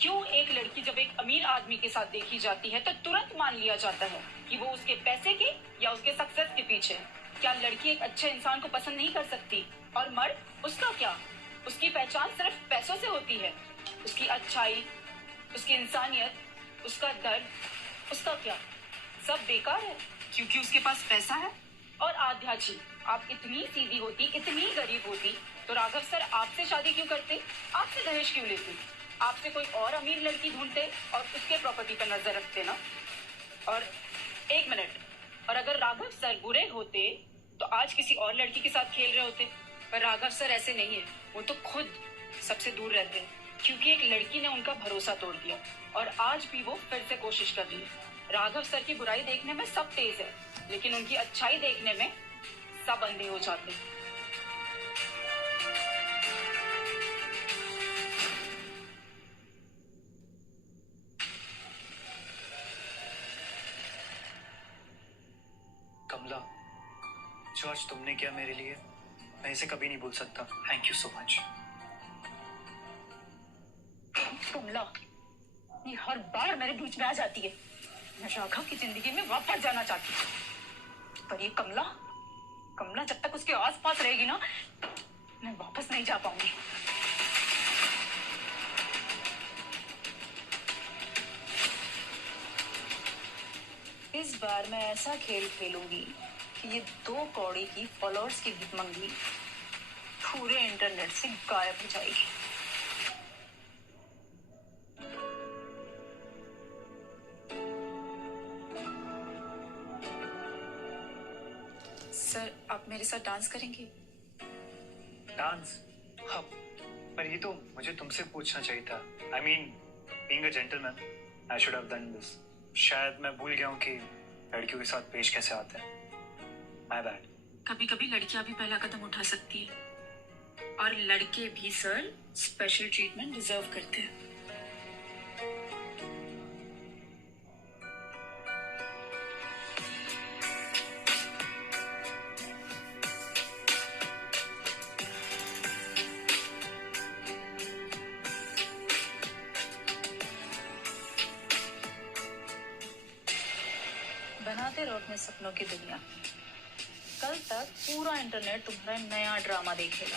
क्यों एक लड़की जब एक अमीर आदमी के साथ देखी जाती है तो तुरंत मान लिया जाता है कि वो उसके पैसे के या उसके सक्सेस के पीछे है? क्या लड़की एक अच्छे इंसान को पसंद नहीं कर सकती? और मर्द, उसका क्या? उसकी पहचान सिर्फ पैसों से होती है। उसकी अच्छाई, उसकी इंसानियत, उसका दर्द, उसका क्या? सब बेकार है क्योंकि उसके पास पैसा है। और आद्या जी, आप इतनी सीधी होती, इतनी गरीब होती तो राघव सर आपसे शादी क्यों करते? आपसे दहेज क्यों लेते? आपसे कोई और अमीर लड़की ढूंढते और उसके प्रॉपर्टी पर नजर रखते ना। और एक मिनट, और अगर राघव सर बुरे होते तो आज किसी और लड़की के साथ खेल रहे होते। पर राघव सर ऐसे नहीं है, वो तो खुद सबसे दूर रहते हैं क्योंकि एक लड़की ने उनका भरोसा तोड़ दिया और आज भी वो फिर से कोशिश कर रही है। राघव सर की बुराई देखने में सब तेज है, लेकिन उनकी अच्छाई देखने में सब अंधे हो जाते हैं। कमला, जो आज तुमने किया मेरे लिए, मैं इसे कभी नहीं भूल सकता. Thank you so much. Kamla, ये हर बार मेरे बीच में आ जाती है. मैं राघव की जिंदगी में वापस जाना चाहती हूँ, पर ये कमला जब तक उसके आसपास रहेगी ना, मैं वापस नहीं जा पाऊंगी. इस बार मैं ऐसा खेल खेलूंगी कि ये 2 कौड़ी की फॉलोअर्स की भिखमंगी पूरे इंटरनेट से गायब हो जाएगी. सर, आप मेरे साथ डांस करेंगे? डांस? हाँ, पर ये तो मुझे तुमसे पूछना चाहिए था. I mean, being a gentleman, I should have done this. शायद मैं भूल गया हूँ कि लड़कियों के साथ पेश कैसे आता है. My bad. कभी कभी लड़कियां भी पहला कदम उठा सकती है, और लड़के भी सर स्पेशल ट्रीटमेंट डिजर्व करते हैं. बनाते रहो अपने सपनों की दुनिया. कल तक पूरा इंटरनेट तुम्हारा नया ड्रामा देखेगा.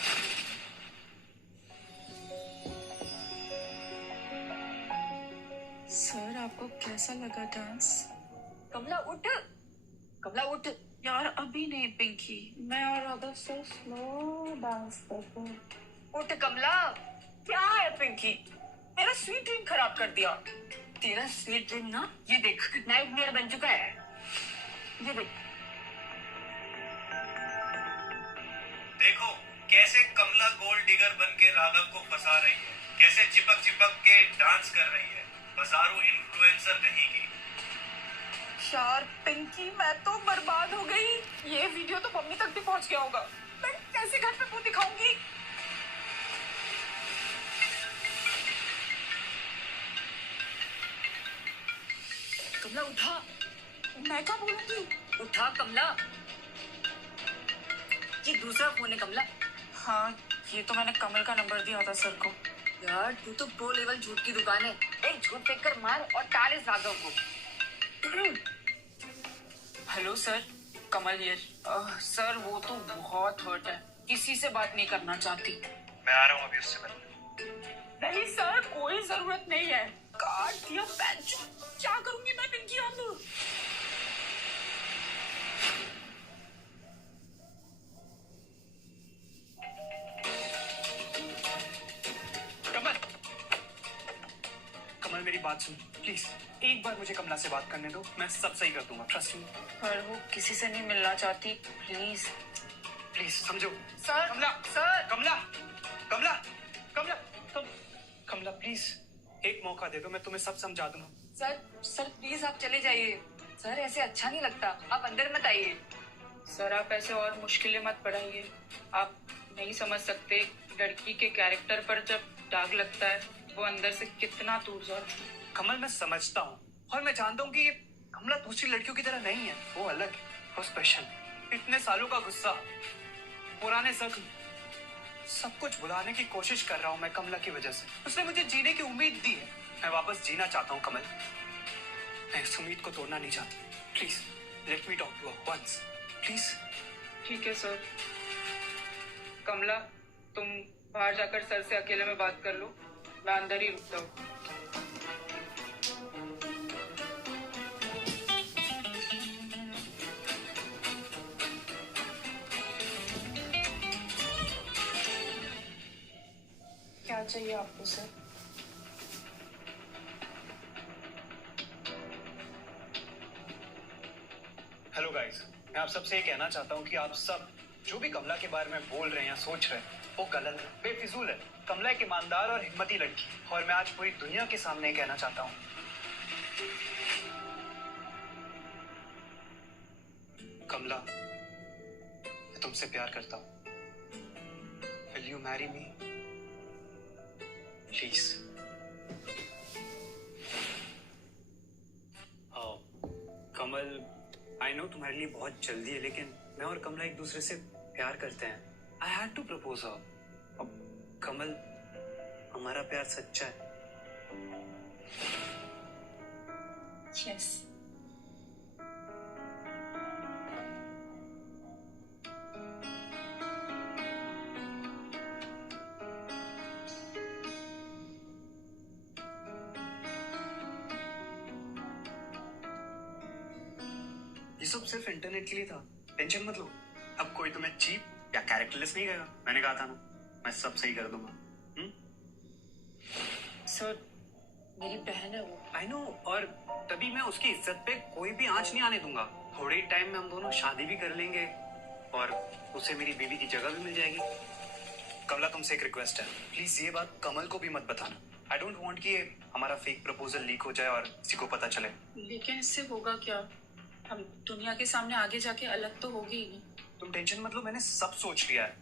सर, आपको कैसा लगा डांस? कमला उठ, कमला उठ. यार अभी नहीं पिंकी, मैं और राघव सर स्लो डांस करते हैं. उठ कमला. क्या है पिंकी, मेरा स्वीट ड्रीम खराब कर दिया. तेरा स्वीट ड्रीम ना, ये देख नाइटमेयर बन चुका है. ये देख. देखो कैसे कमला गोल्ड डिगर बन के राघव को फंसा रही है, कैसे चिपक चिपक के डांस कर रही है, बाजारू इन्फ्लुएंसर कहीं की. यार पिंकी, मैं तो बर्बाद हो गई. ये वीडियो तो मम्मी तक भी पहुंच गया होगा. मैं कैसे घर पे मुंह दिखाऊंगी? कमला उठा. मैं क्या बोलूंगी? उठा कमला. ये दूसरा फोन है कमला. हाँ, ये तो मैंने कमल का नंबर दिया था सर को. यार तू तो प्रो लेवल झूठ की दुकान है. एक झूठ फेंक कर मार और टाल इस राघव को. Hello sir, Kamal here. Sir वो तो बहुत हर्ट है, किसी से बात नहीं करना चाहती. मैं आ रहा हूँ अभी उससे मिलने. नहीं सर, कोई जरूरत नहीं है. काट दिया पैंच. क्या करूंगी मैं पिंकी अब? कमल, मेरी बात सुन प्लीज. एक बार मुझे कमला से बात करने दो, मैं सब सही कर दूंगा. Trust me. पर वो किसी से नहीं मिलना चाहती. प्लीज प्लीज समझो. Sir. Kamala, sir. Kamala, Kamala, Kamala, Kamala please एक मौका दे दो, मैं तुम्हें सब समझा दूंगा. सर प्लीज आप चले जाइए. सर ऐसे अच्छा नहीं लगता, आप अंदर मत आइए. सर, आप ऐसे और मुश्किलें मत बढ़ाइए. आप नहीं समझ सकते, लड़की के कैरेक्टर पर जब दाग लगता है, वो अंदर से कितना टूट जाता है. कमल, मैं समझता हूँ और मैं जानता हूँ कि ये कमला दूसरी लड़कियों की तरह नहीं है. वो अलग है, वो स्पेशल. इतने सालों का गुस्सा, पुराने जख्म, सब कुछ भुलाने की कोशिश कर रहा हूँ मैं कमला की वजह से. उसने मुझे जीने की उम्मीद दी है. मैं वापस जीना चाहता हूँ कमल. मैं इस उम्मीद को तोड़ना नहीं चाहता. Please let me talk to her once. Please. ठीक है सर. कमला, तुम बाहर जाकर सर से अकेले में बात कर लो, मैं अंदर ही रुकता हूँ. क्या चाहिए आपको सर? हेलो गाइस, मैं आप सबसे ये कहना चाहता हूँ कि आप सब जो भी कमला के बारे में बोल रहे हैं या सोच रहे हैं, वो गलत है, बेफिजूल है. कमला एक ईमानदार और हिम्मती लड़की है, और मैं आज पूरी दुनिया के सामने कहना चाहता हूँ, कमला, मैं तुमसे प्यार करता हूँ. Will you marry me please? Kamal, I know तुम्हारे लिए बहुत जल्दी है, लेकिन मैं और कमला एक दूसरे से प्यार करते हैं। I had to propose her. अब कमल, हमारा प्यार सच्चा है। यस। ये सब सिर्फ इंटरनेट के लिए था, टेंशन मत लो। अब कोई तुम्हें चीप या कैरेक्टरलेस नहीं कहेगा। मैंने कहा था ना, मैं सब सही कर दूंगा। सर, मेरी बहन है वो। आई नो, और तभी मैं उसकी इज्जत पे कोई भी आंच नहीं आने दूंगा। थोड़े ही टाइम में हम दोनों शादी भी कर लेंगे और उसे मेरी बीवी की जगह भी मिल जाएगी। कमला, तुमसे एक रिक्वेस्ट है, प्लीज ये बात कमल को भी मत बताना। आई डोंट वांट कि ये हमारा फेक प्रपोजल लीक हो जाए और किसी को पता चले। लेकिन इससे होगा क्या? हम दुनिया के सामने आगे जाके अलग तो होगी ही नहीं। तुम टेंशन मत लो, मैंने सब सोच लिया है।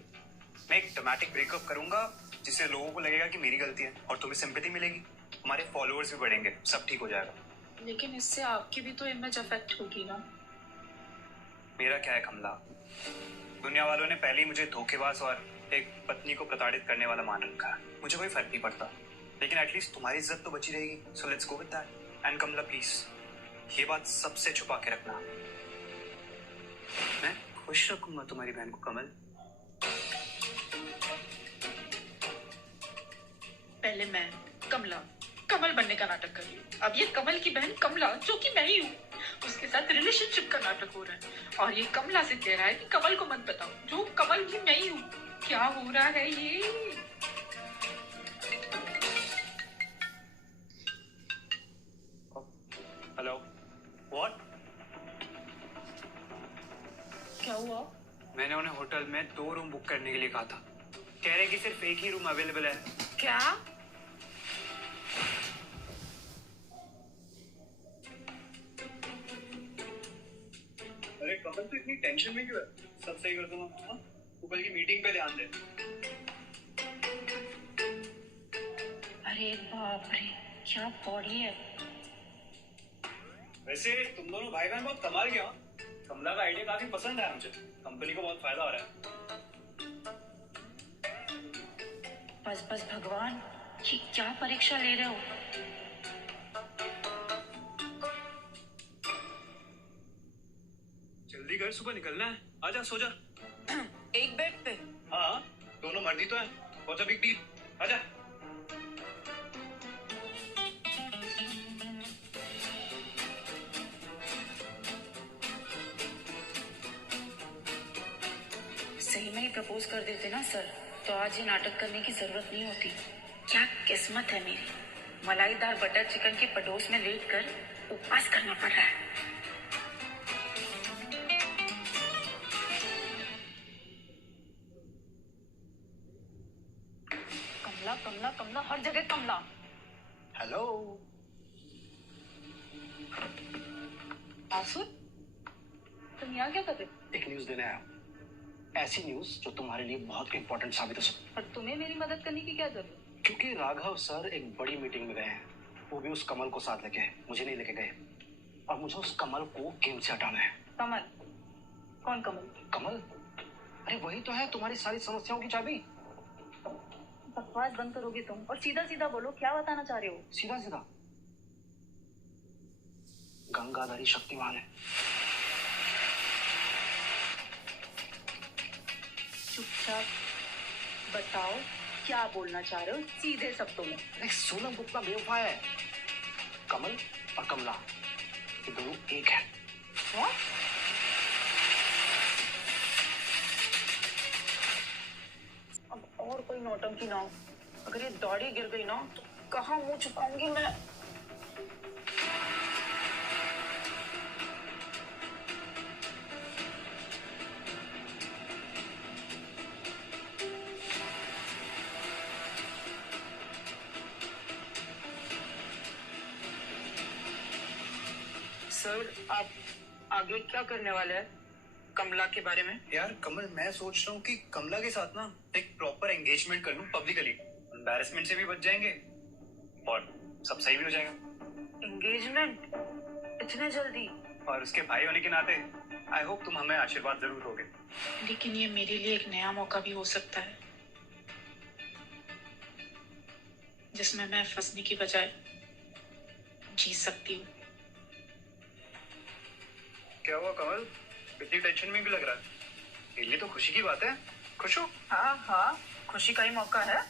मैं एक ड्रामेटिक ब्रेकअप करूंगा जिससे लोगों को लगेगा कि मेरी गलती है और तुम्हें सिंपैथी मिलेगी, हमारे फॉलोअर्स भी बढ़ेंगे, सब ठीक हो जाएगा। लेकिन इससे आपकी भी तो इमेज अफेक्ट होगी ना। मेरा क्या है कमला, दुनिया वालों ने पहले ही मुझे धोखेबाज और एक पत्नी को प्रताड़ित करने वाला मान रखा है। मुझे कोई फर्क नहीं पड़ता, लेकिन एटलीस्ट तुम्हारी इज्जत तो बची रहेगी। So let's go with that. And Kamala please, ये बात सबसे छुपा के रखना। मैं खुश रखूंगा तुम्हारी बहन को कमल। पहले मैं कमल बनने का नाटक कर रही हूँ, अब ये कमल की बहन कमला, जो कि मैं ही हूँ, उसके साथ रिलेशनशिप का नाटक हो रहा है। और ये कमला से कह रहा है कि कमल को मत बताओ, जो कमल भी मैं ही हूँ। क्या हो रहा है ये? Hello, what? क्या हुआ? मैंने उन्हें होटल में 2 रूम बुक करने के लिए कहा था। कह रहे कि सिर्फ एक ही रूम अवेलेबल है। क्या? अरे कमल, तो इतनी टेंशन में क्यों है? सब सही कर दूंगा। तू कल की मीटिंग पे ध्यान दे। अरे बाप रे, क्या बॉडी है। वैसे तुम दोनों भाई बहन बहुत कमाल के हो। कमला का आइडिया काफी पसंद है मुझे, कंपनी को बहुत फायदा हो रहा है। बस भगवान, ये क्या परीक्षा ले रहे हो? जल्दी कर, सुबह निकलना है। आजा, सो जा। एक बेड पे? हाँ, दोनों मर्दी तो है। What's a big deal? आजा। सही में ही प्रपोज कर देते ना सर, तो आज ये नाटक करने की जरूरत नहीं होती। क्या किस्मत है मेरी, मलाईदार बटर चिकन के पड़ोस में लेटकर उपवास करना पड़ रहा है। कमला कमला कमला, हर जगह कमला। हेलो। आसुर, तुम यहाँ क्या कर रहे हो? एक न्यूज देने आया हूँ, ऐसी न्यूज जो तुम्हारे लिए बहुत इंपॉर्टेंट साबित हो सकती है। और तुम्हें मेरी मदद करने की क्या जरूरत? क्योंकि राघव सर एक बड़ी मीटिंग में गए हैं, वो भी उस कमल को साथ लेके, मुझे नहीं लेके गए। और मुझे उस कमल को गेम से हटाना है। कमल? कौन कमल? कमल? अरे वही तो है तुम्हारी सारी समस्याओं की चाबी। बकवास बंद करोगे तुम और सीधा सीधा बोलो, क्या बताना चाह रहे हो? सीधा सीधा, गंगाधरी शक्तिमान है। चुपचाप बताओ क्या बोलना चाह रहे हो, सीधे शब्दों में। अरे सोनम गुप्ता बेवफा है। कमल और कमला ये दोनों एक है। What? अब और कोई नौटंकी ना हो। अगर ये दाढ़ी गिर गई ना तो कहाँ मुंह छुपाऊंगी मैं? सर, आप आगे क्या करने वाले हैं कमला के बारे में? यार कमल, मैं सोच रहा हूँ कि कमला के साथ ना एक प्रॉपर एंगेजमेंट कर लूं पब्लिकली। एम्बैरेसमेंट से भी बच जाएंगे और सब सही भी हो जाएगा। एंगेजमेंट? इतने जल्दी? और उसके भाई होने के नाते आई होप तुम हमें आशीर्वाद जरूर दोगे। लेकिन ये मेरे लिए एक नया मौका भी हो सकता है, जिसमें मैं फंसने की बजाय जीत सकती हूँ। क्या हुआ कमल, इतनी टेंशन में भी लग रहा है? ये तो खुशी की बात है, खुश हो? हाँ हाँ, खुशी का ही मौका है।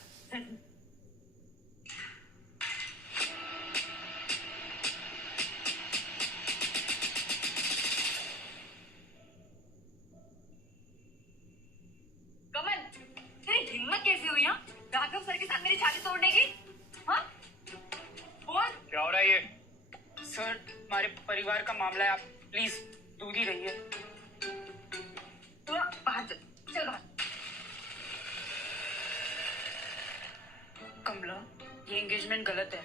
कमल, तेरी हिम्मत कैसे हुई यहाँ राघव सर के साथ मेरी छाती तोड़ने की? हाँ? बोल। क्या हो रहा है ये? सर, हमारे परिवार का मामला है, आप प्लीज दूर ही रहिए। तू बाहर चल, चल बाहर। कमला, ये एंगेजमेंट गलत है।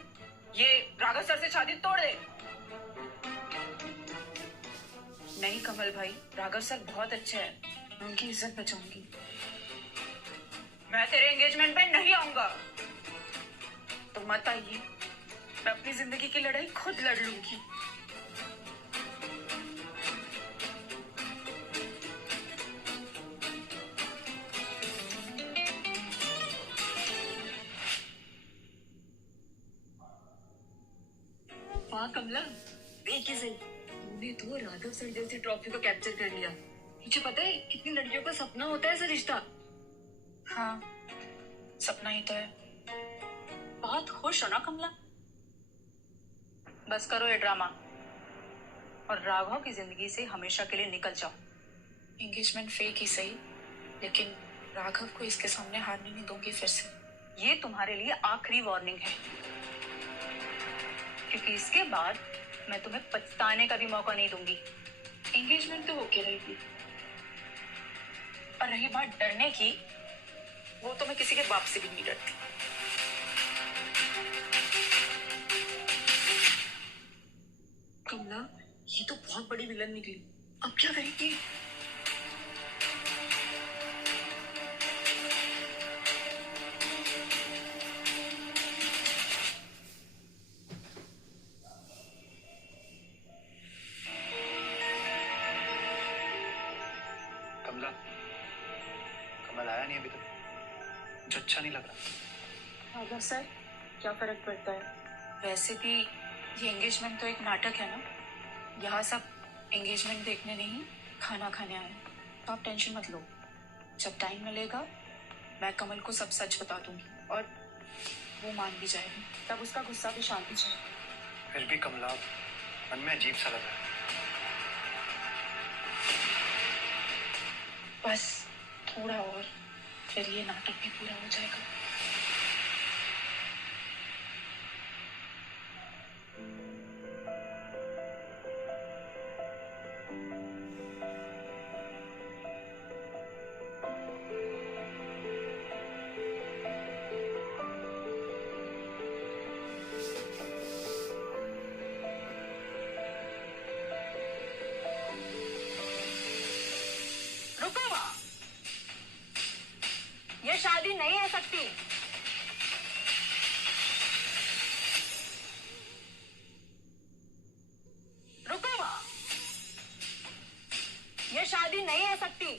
ये राघव सर से शादी तोड़ दे। नहीं कमल भाई, राघव सर बहुत अच्छे हैं, मैं उनकी इज्जत बचाऊंगी। मैं तेरे एंगेजमेंट में नहीं आऊंगा। तो मत आइए, मैं अपनी जिंदगी की लड़ाई खुद लड़ लूंगी। वाह कमला, देखिए सही, तूने तो राघव सर जैसी ट्रॉफी को कैप्चर कर लिया। मुझे पता है कितनी लड़कियों का सपना होता है ऐसा रिश्ता। हाँ, सपना ही तो है। बहुत खुश हो ना कमला? बस करो ये ड्रामा और राघव की जिंदगी से हमेशा के लिए निकल जाओ। एंगेजमेंट फेक ही सही, लेकिन राघव को इसके सामने हारने नहीं दूंगी फिर से। ये तुम्हारे लिए आखिरी वार्निंग है, क्योंकि इसके बाद मैं तुम्हें पछताने का भी मौका नहीं दूंगी। एंगेजमेंट तो होके रहेगी, और रही बात डरने की, वो तो मैं किसी के बाप से भी नहीं डरती। कमला, ये तो बहुत बड़ी विलन निकली। अब क्या करेंगे? कमला, कमल आया नहीं अभी तक, मुझे अच्छा नहीं लग रहा। राघव सर, क्या फर्क पड़ता है? वैसे भी ये एंगेजमेंट तो एक नाटक है ना। यहाँ सब एंगेजमेंट देखने नहीं, खाना खाने आए। तो आप टेंशन मत लो, जब टाइम मिलेगा मैं कमल को सब सच बता दूंगी और वो मान भी जाएगी, तब उसका गुस्सा भी शांत हो जाएगा। फिर भी कमला, मन में अजीब सा लग रहा है। बस थोड़ा और, फिर ये नाटक भी पूरा हो जाएगा। रुको वहाँ। ये शादी नहीं हो सकती। रुको वहाँ। ये शादी नहीं हो सकती।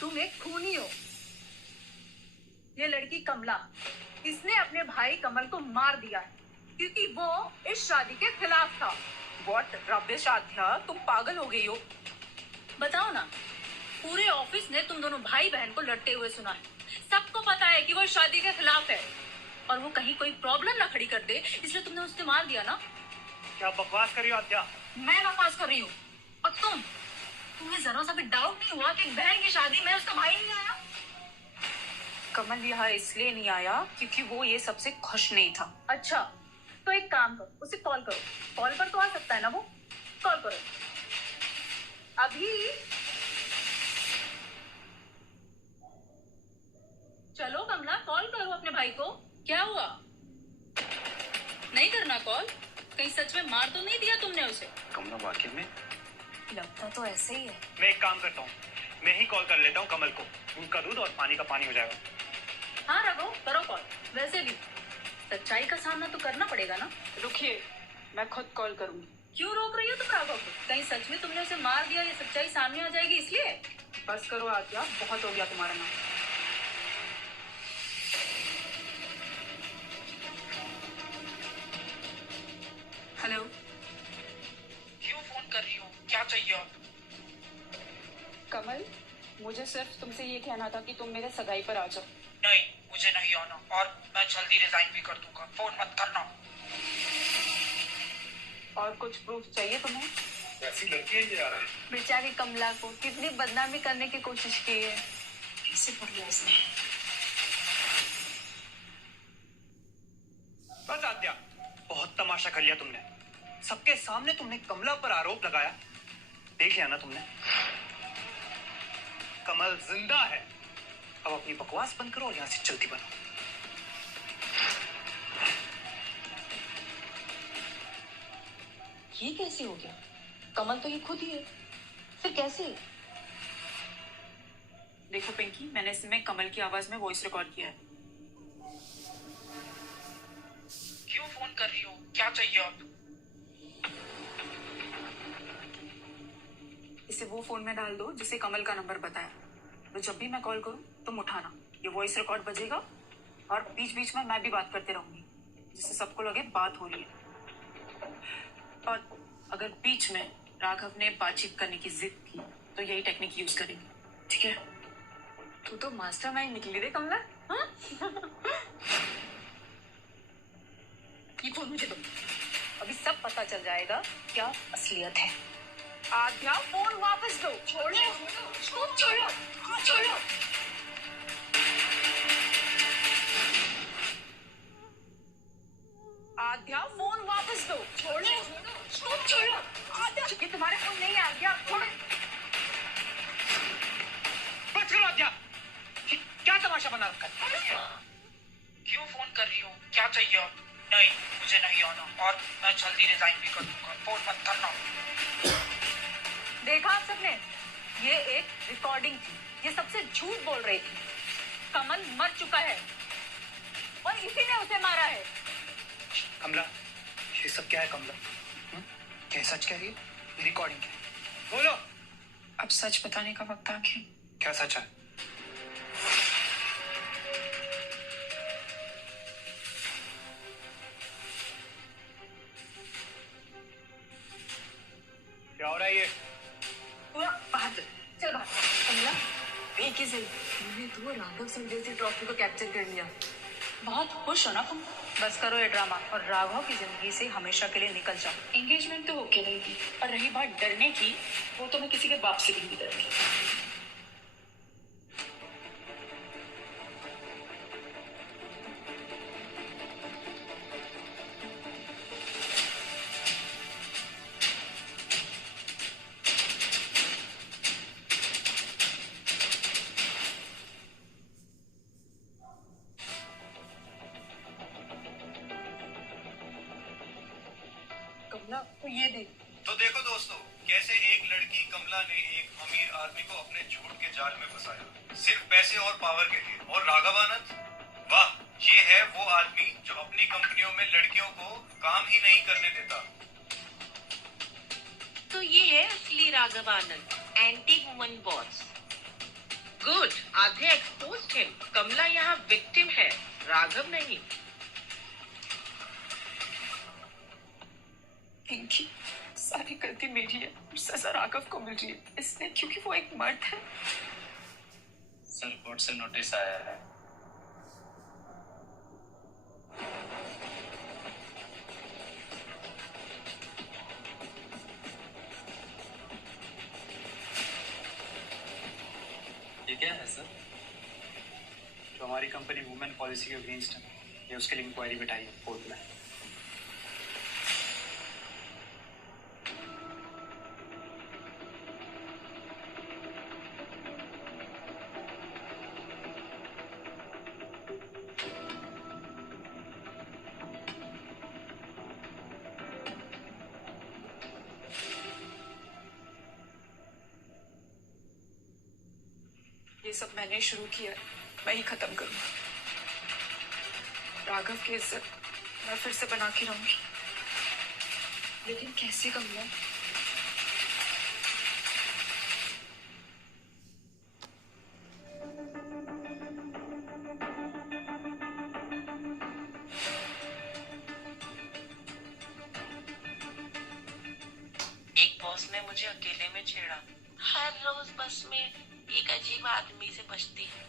तुम एक खूनी हो। ये लड़की कमला, इसने अपने भाई कमल को मार दिया है क्योंकि वो इस शादी के खिलाफ था। व्हाट रबिश आध्या, तुम पागल हो गई हो। बताओ ना, पूरे ऑफिस ने तुम दोनों भाई बहन को लड़ते हुए सुना है। सबको पता है कि वो शादी के खिलाफ है और वो कहीं कोई प्रॉब्लम ना खड़ी कर दे, इसलिए तुमने उससे मार दिया ना। क्या बकवास कर रही हो आद्या? मैं बकवास कर रही हूँ और तुम्हें जरा सा भी डाउट नहीं हुआ कि बहन की शादी में उसका भाई नहीं आया? कमल यहाँ इसलिए नहीं आया क्योंकि वो ये सबसे खुश नहीं था। अच्छा, तो एक काम करो, उसे कॉल करो। कॉल पर तो आ सकता है ना वो? कॉल करो अभी। चलो कमला, कॉल करो अपने भाई को। क्या हुआ, नहीं करना कॉल? कहीं सच में मार तो नहीं दिया तुमने उसे? कमला, वाकई में लगता तो ऐसे ही है। मैं एक काम करता हूँ, मैं ही कॉल कर लेता हूँ कमल को। दूध का दूध और पानी का पानी हो जाएगा। हाँ रघु, करो कॉल। वैसे भी सच्चाई का सामना तो करना पड़ेगा ना। रुकिए, मैं खुद कॉल करूंगी। क्यों रोक रही हो तुम राघव को? कहीं सच में तुमने उसे मार दिया, ये सच्चाई सामने आ जाएगी इसलिए? बस करो आद्या, बहुत हो गया तुम्हारा नाम। हेलो, क्यों फोन कर रही हो? क्या चाहिए आप? कमल, मुझे सिर्फ तुमसे ये कहना था कि तुम मेरे सगाई पर आ जाओ। नहीं, मुझे नहीं आना, और मैं जल्दी रिजाइन भी कर दूंगा। फोन मत करना। और कुछ प्रूफ चाहिए तुम्हें? ऐसी लड़की है ये यार। बेचारी कमला को कितनी बदनामी करने की कोशिश की है। कैसे पढ़ लिया इसने? बस आद्या, बहुत तमाशा कर लिया तुमने। सबके सामने तुमने कमला पर आरोप लगाया। देख लिया ना तुमने? कमल जिंदा है। अब अपनी बकवास बंद करो और यहां से जल्दी बनो। ये कैसे हो गया? कमल तो ये खुद ही है, फिर कैसे? देखो पिंकी, मैंने इसमें कमल की आवाज में वॉइस रिकॉर्ड किया है। क्यों फोन कर रही हो? क्या चाहिए आप? इसे वो फोन में डाल दो जिसे कमल का नंबर बताया। तो जब भी मैं कॉल करूं तुम उठाना। ये वॉइस रिकॉर्ड बजेगा और बीच बीच में मैं भी बात करते रहूंगी, जिससे सबको लगे बात हो रही है। और अगर बीच में राघव ने बातचीत करने की जिद की तो यही टेक्निक यूज करेंगे, ठीक है? तू तो मास्टरमाइंड निकली रे कमला। हाँ? ये फोन मुझे दो, अभी सब पता चल जाएगा क्या असलियत है। आद्या, फोन वापस दो। छोड़ो, छोड़ो, छोड़ो, छोड़ो। आद्या, फोन वापस दो। छोड़ो, छोड़ो। आद्या, ये तुम्हारे फोन नहीं है आद्या। छोड़ो। बस करो आद्या। क्या तमाशा बना रखा है? क्यों फोन कर रही हो? क्या चाहिए आप? नहीं, मुझे नहीं आना, और मैं जल्दी रिजाइन भी कर दूंगा। फोन मत करना। देखा आप सबने, ये एक रिकॉर्डिंग थी। ये सबसे झूठ बोल रही थी। कमल मर चुका है और इसी ने उसे मारा है। कमला, ये सब क्या है कमला? क्या सच कह रही है? रिकॉर्डिंग क्या है? बोलो। अब सच बताने का वक्त आ गया। क्या सच है? क्या हो रहा है ये? बाहर चल बाहर। कमला, एक ही सही, मैंने तो राघव संजय से ट्रॉफी को कैप्चर कर लिया। बहुत खुश हो ना तुम? बस करो ये ड्रामा और राघव की जिंदगी से हमेशा के लिए निकल जाओ। एंगेजमेंट तो होके रहेगी, और रही बात डरने की, वो तो मैं किसी के बाप से भी नहीं डरती। कमला, तो ये देख। तो देखो दोस्तों, कैसे एक लड़की कमला ने एक अमीर आदमी को अपने झूठ के जाल में फंसाया, सिर्फ पैसे और पावर के लिए। और राघव आनंद, वाह, ये है वो आदमी जो अपनी कंपनियों में लड़कियों को काम ही नहीं करने देता। तो ये है असली राघव आनंद, एंटी वुमन बॉस। गुड, आधे एक्सपोज्ड हिम। कमला यहाँ विक्टिम है, राघव नहीं। पिंकी, सारी गलती मेरी है और सजा राघव को मिल रही है इसलिए, क्योंकि वो एक मर्द है। सर, कोर्ट से नोटिस आया है। ये क्या है सर? तो हमारी कंपनी वुमेन पॉलिसी के अगेंस्ट है, ये उसके लिए इंक्वायरी बिठाई है कोर्ट में। ये सब मैंने शुरू किया है, मैं ही खत्म करूंगा। राघव की इज्जत मैं फिर से बना के रहूंगी। लेकिन कैसे कमला? एक बॉस ने मुझे अकेले में छेड़ा। हर रोज बस में एक अजीब आदमी से बचती है।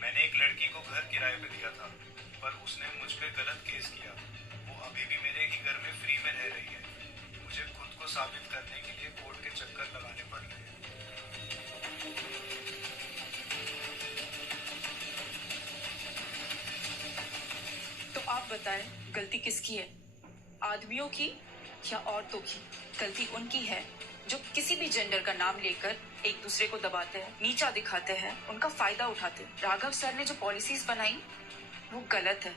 मैंने एक लड़की को घर किराए पे दिया था, पर उसने मुझ पे गलत केस किया। वो अभी भी मेरे ही घर में फ्री में रह रही है। मुझे खुद को साबित करने के लिए कोर्ट के चक्कर लगाने पड़ रहे हैं। तो आप बताएं, गलती किसकी है? आदमियों की या औरतों की? गलती उनकी है जो किसी भी जेंडर का नाम लेकर एक दूसरे को दबाते हैं, नीचा दिखाते हैं, उनका फायदा उठाते हैं। राघव सर ने जो पॉलिसीज बनाई वो गलत है,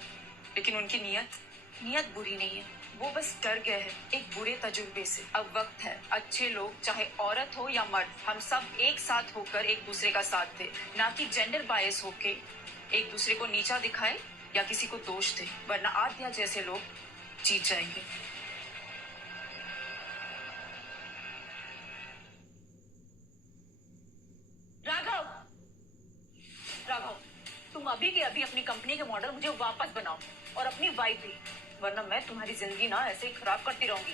लेकिन उनकी नीयत बुरी नहीं है। वो बस डर गए हैं एक बुरे तजुर्बे से। अब वक्त है अच्छे लोग, चाहे औरत हो या मर्द, हम सब एक साथ होकर एक दूसरे का साथ दे, ना कि जेंडर बायस होके एक दूसरे को नीचा दिखाए या किसी को दोष दे, वरना आद्या जैसे लोग जीत जाएंगे। राघव, तुम अभी के अभी अपनी कंपनी के मॉडल मुझे वापस बनाओ और अपनी वाइफ भी, वरना मैं तुम्हारी जिंदगी ना ऐसे ही खराब करती रहूंगी।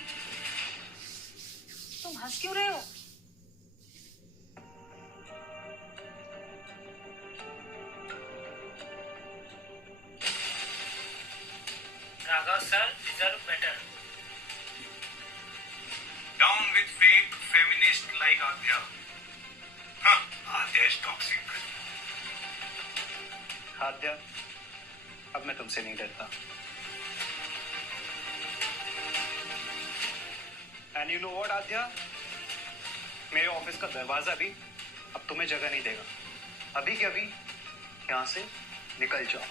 तुम हंस क्यों रहे हो? Raghav sir deserve better. Down with fake feminist like Adya. Huh, Adya is toxic. आद्या, अब मैं तुमसे नहीं डरता। एंड यू नो व्हाट आद्या, मेरे ऑफिस का दरवाजा भी अब तुम्हें जगह नहीं देगा। अभी के अभी यहाँ से निकल जाओ।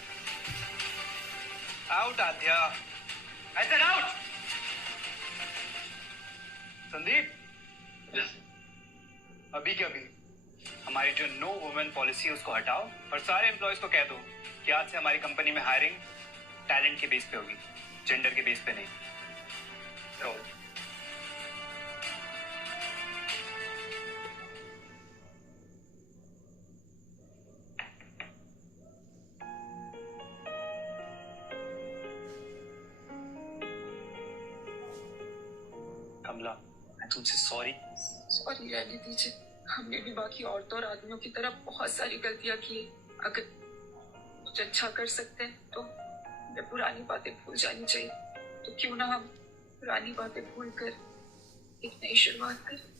Out Aadya, I said out. Sandeep, अभी के अभी हमारी जो नो वुमेन पॉलिसी है उसको हटाओ और सारे एम्प्लॉयज को कह दो कि आज से हमारी कंपनी में हायरिंग टैलेंट के बेस पे होगी, जेंडर के बेस पे नहीं। तो कमला, मैं तुमसे सॉरी रहने दीजिए। हमने भी बाकी औरतों और आदमियों की तरह बहुत सारी गलतियां की। अगर कुछ अच्छा कर सकते हैं तो हमें पुरानी बातें भूल जानी चाहिए। तो क्यों ना हम पुरानी बातें भूलकर एक नई शुरुआत करें।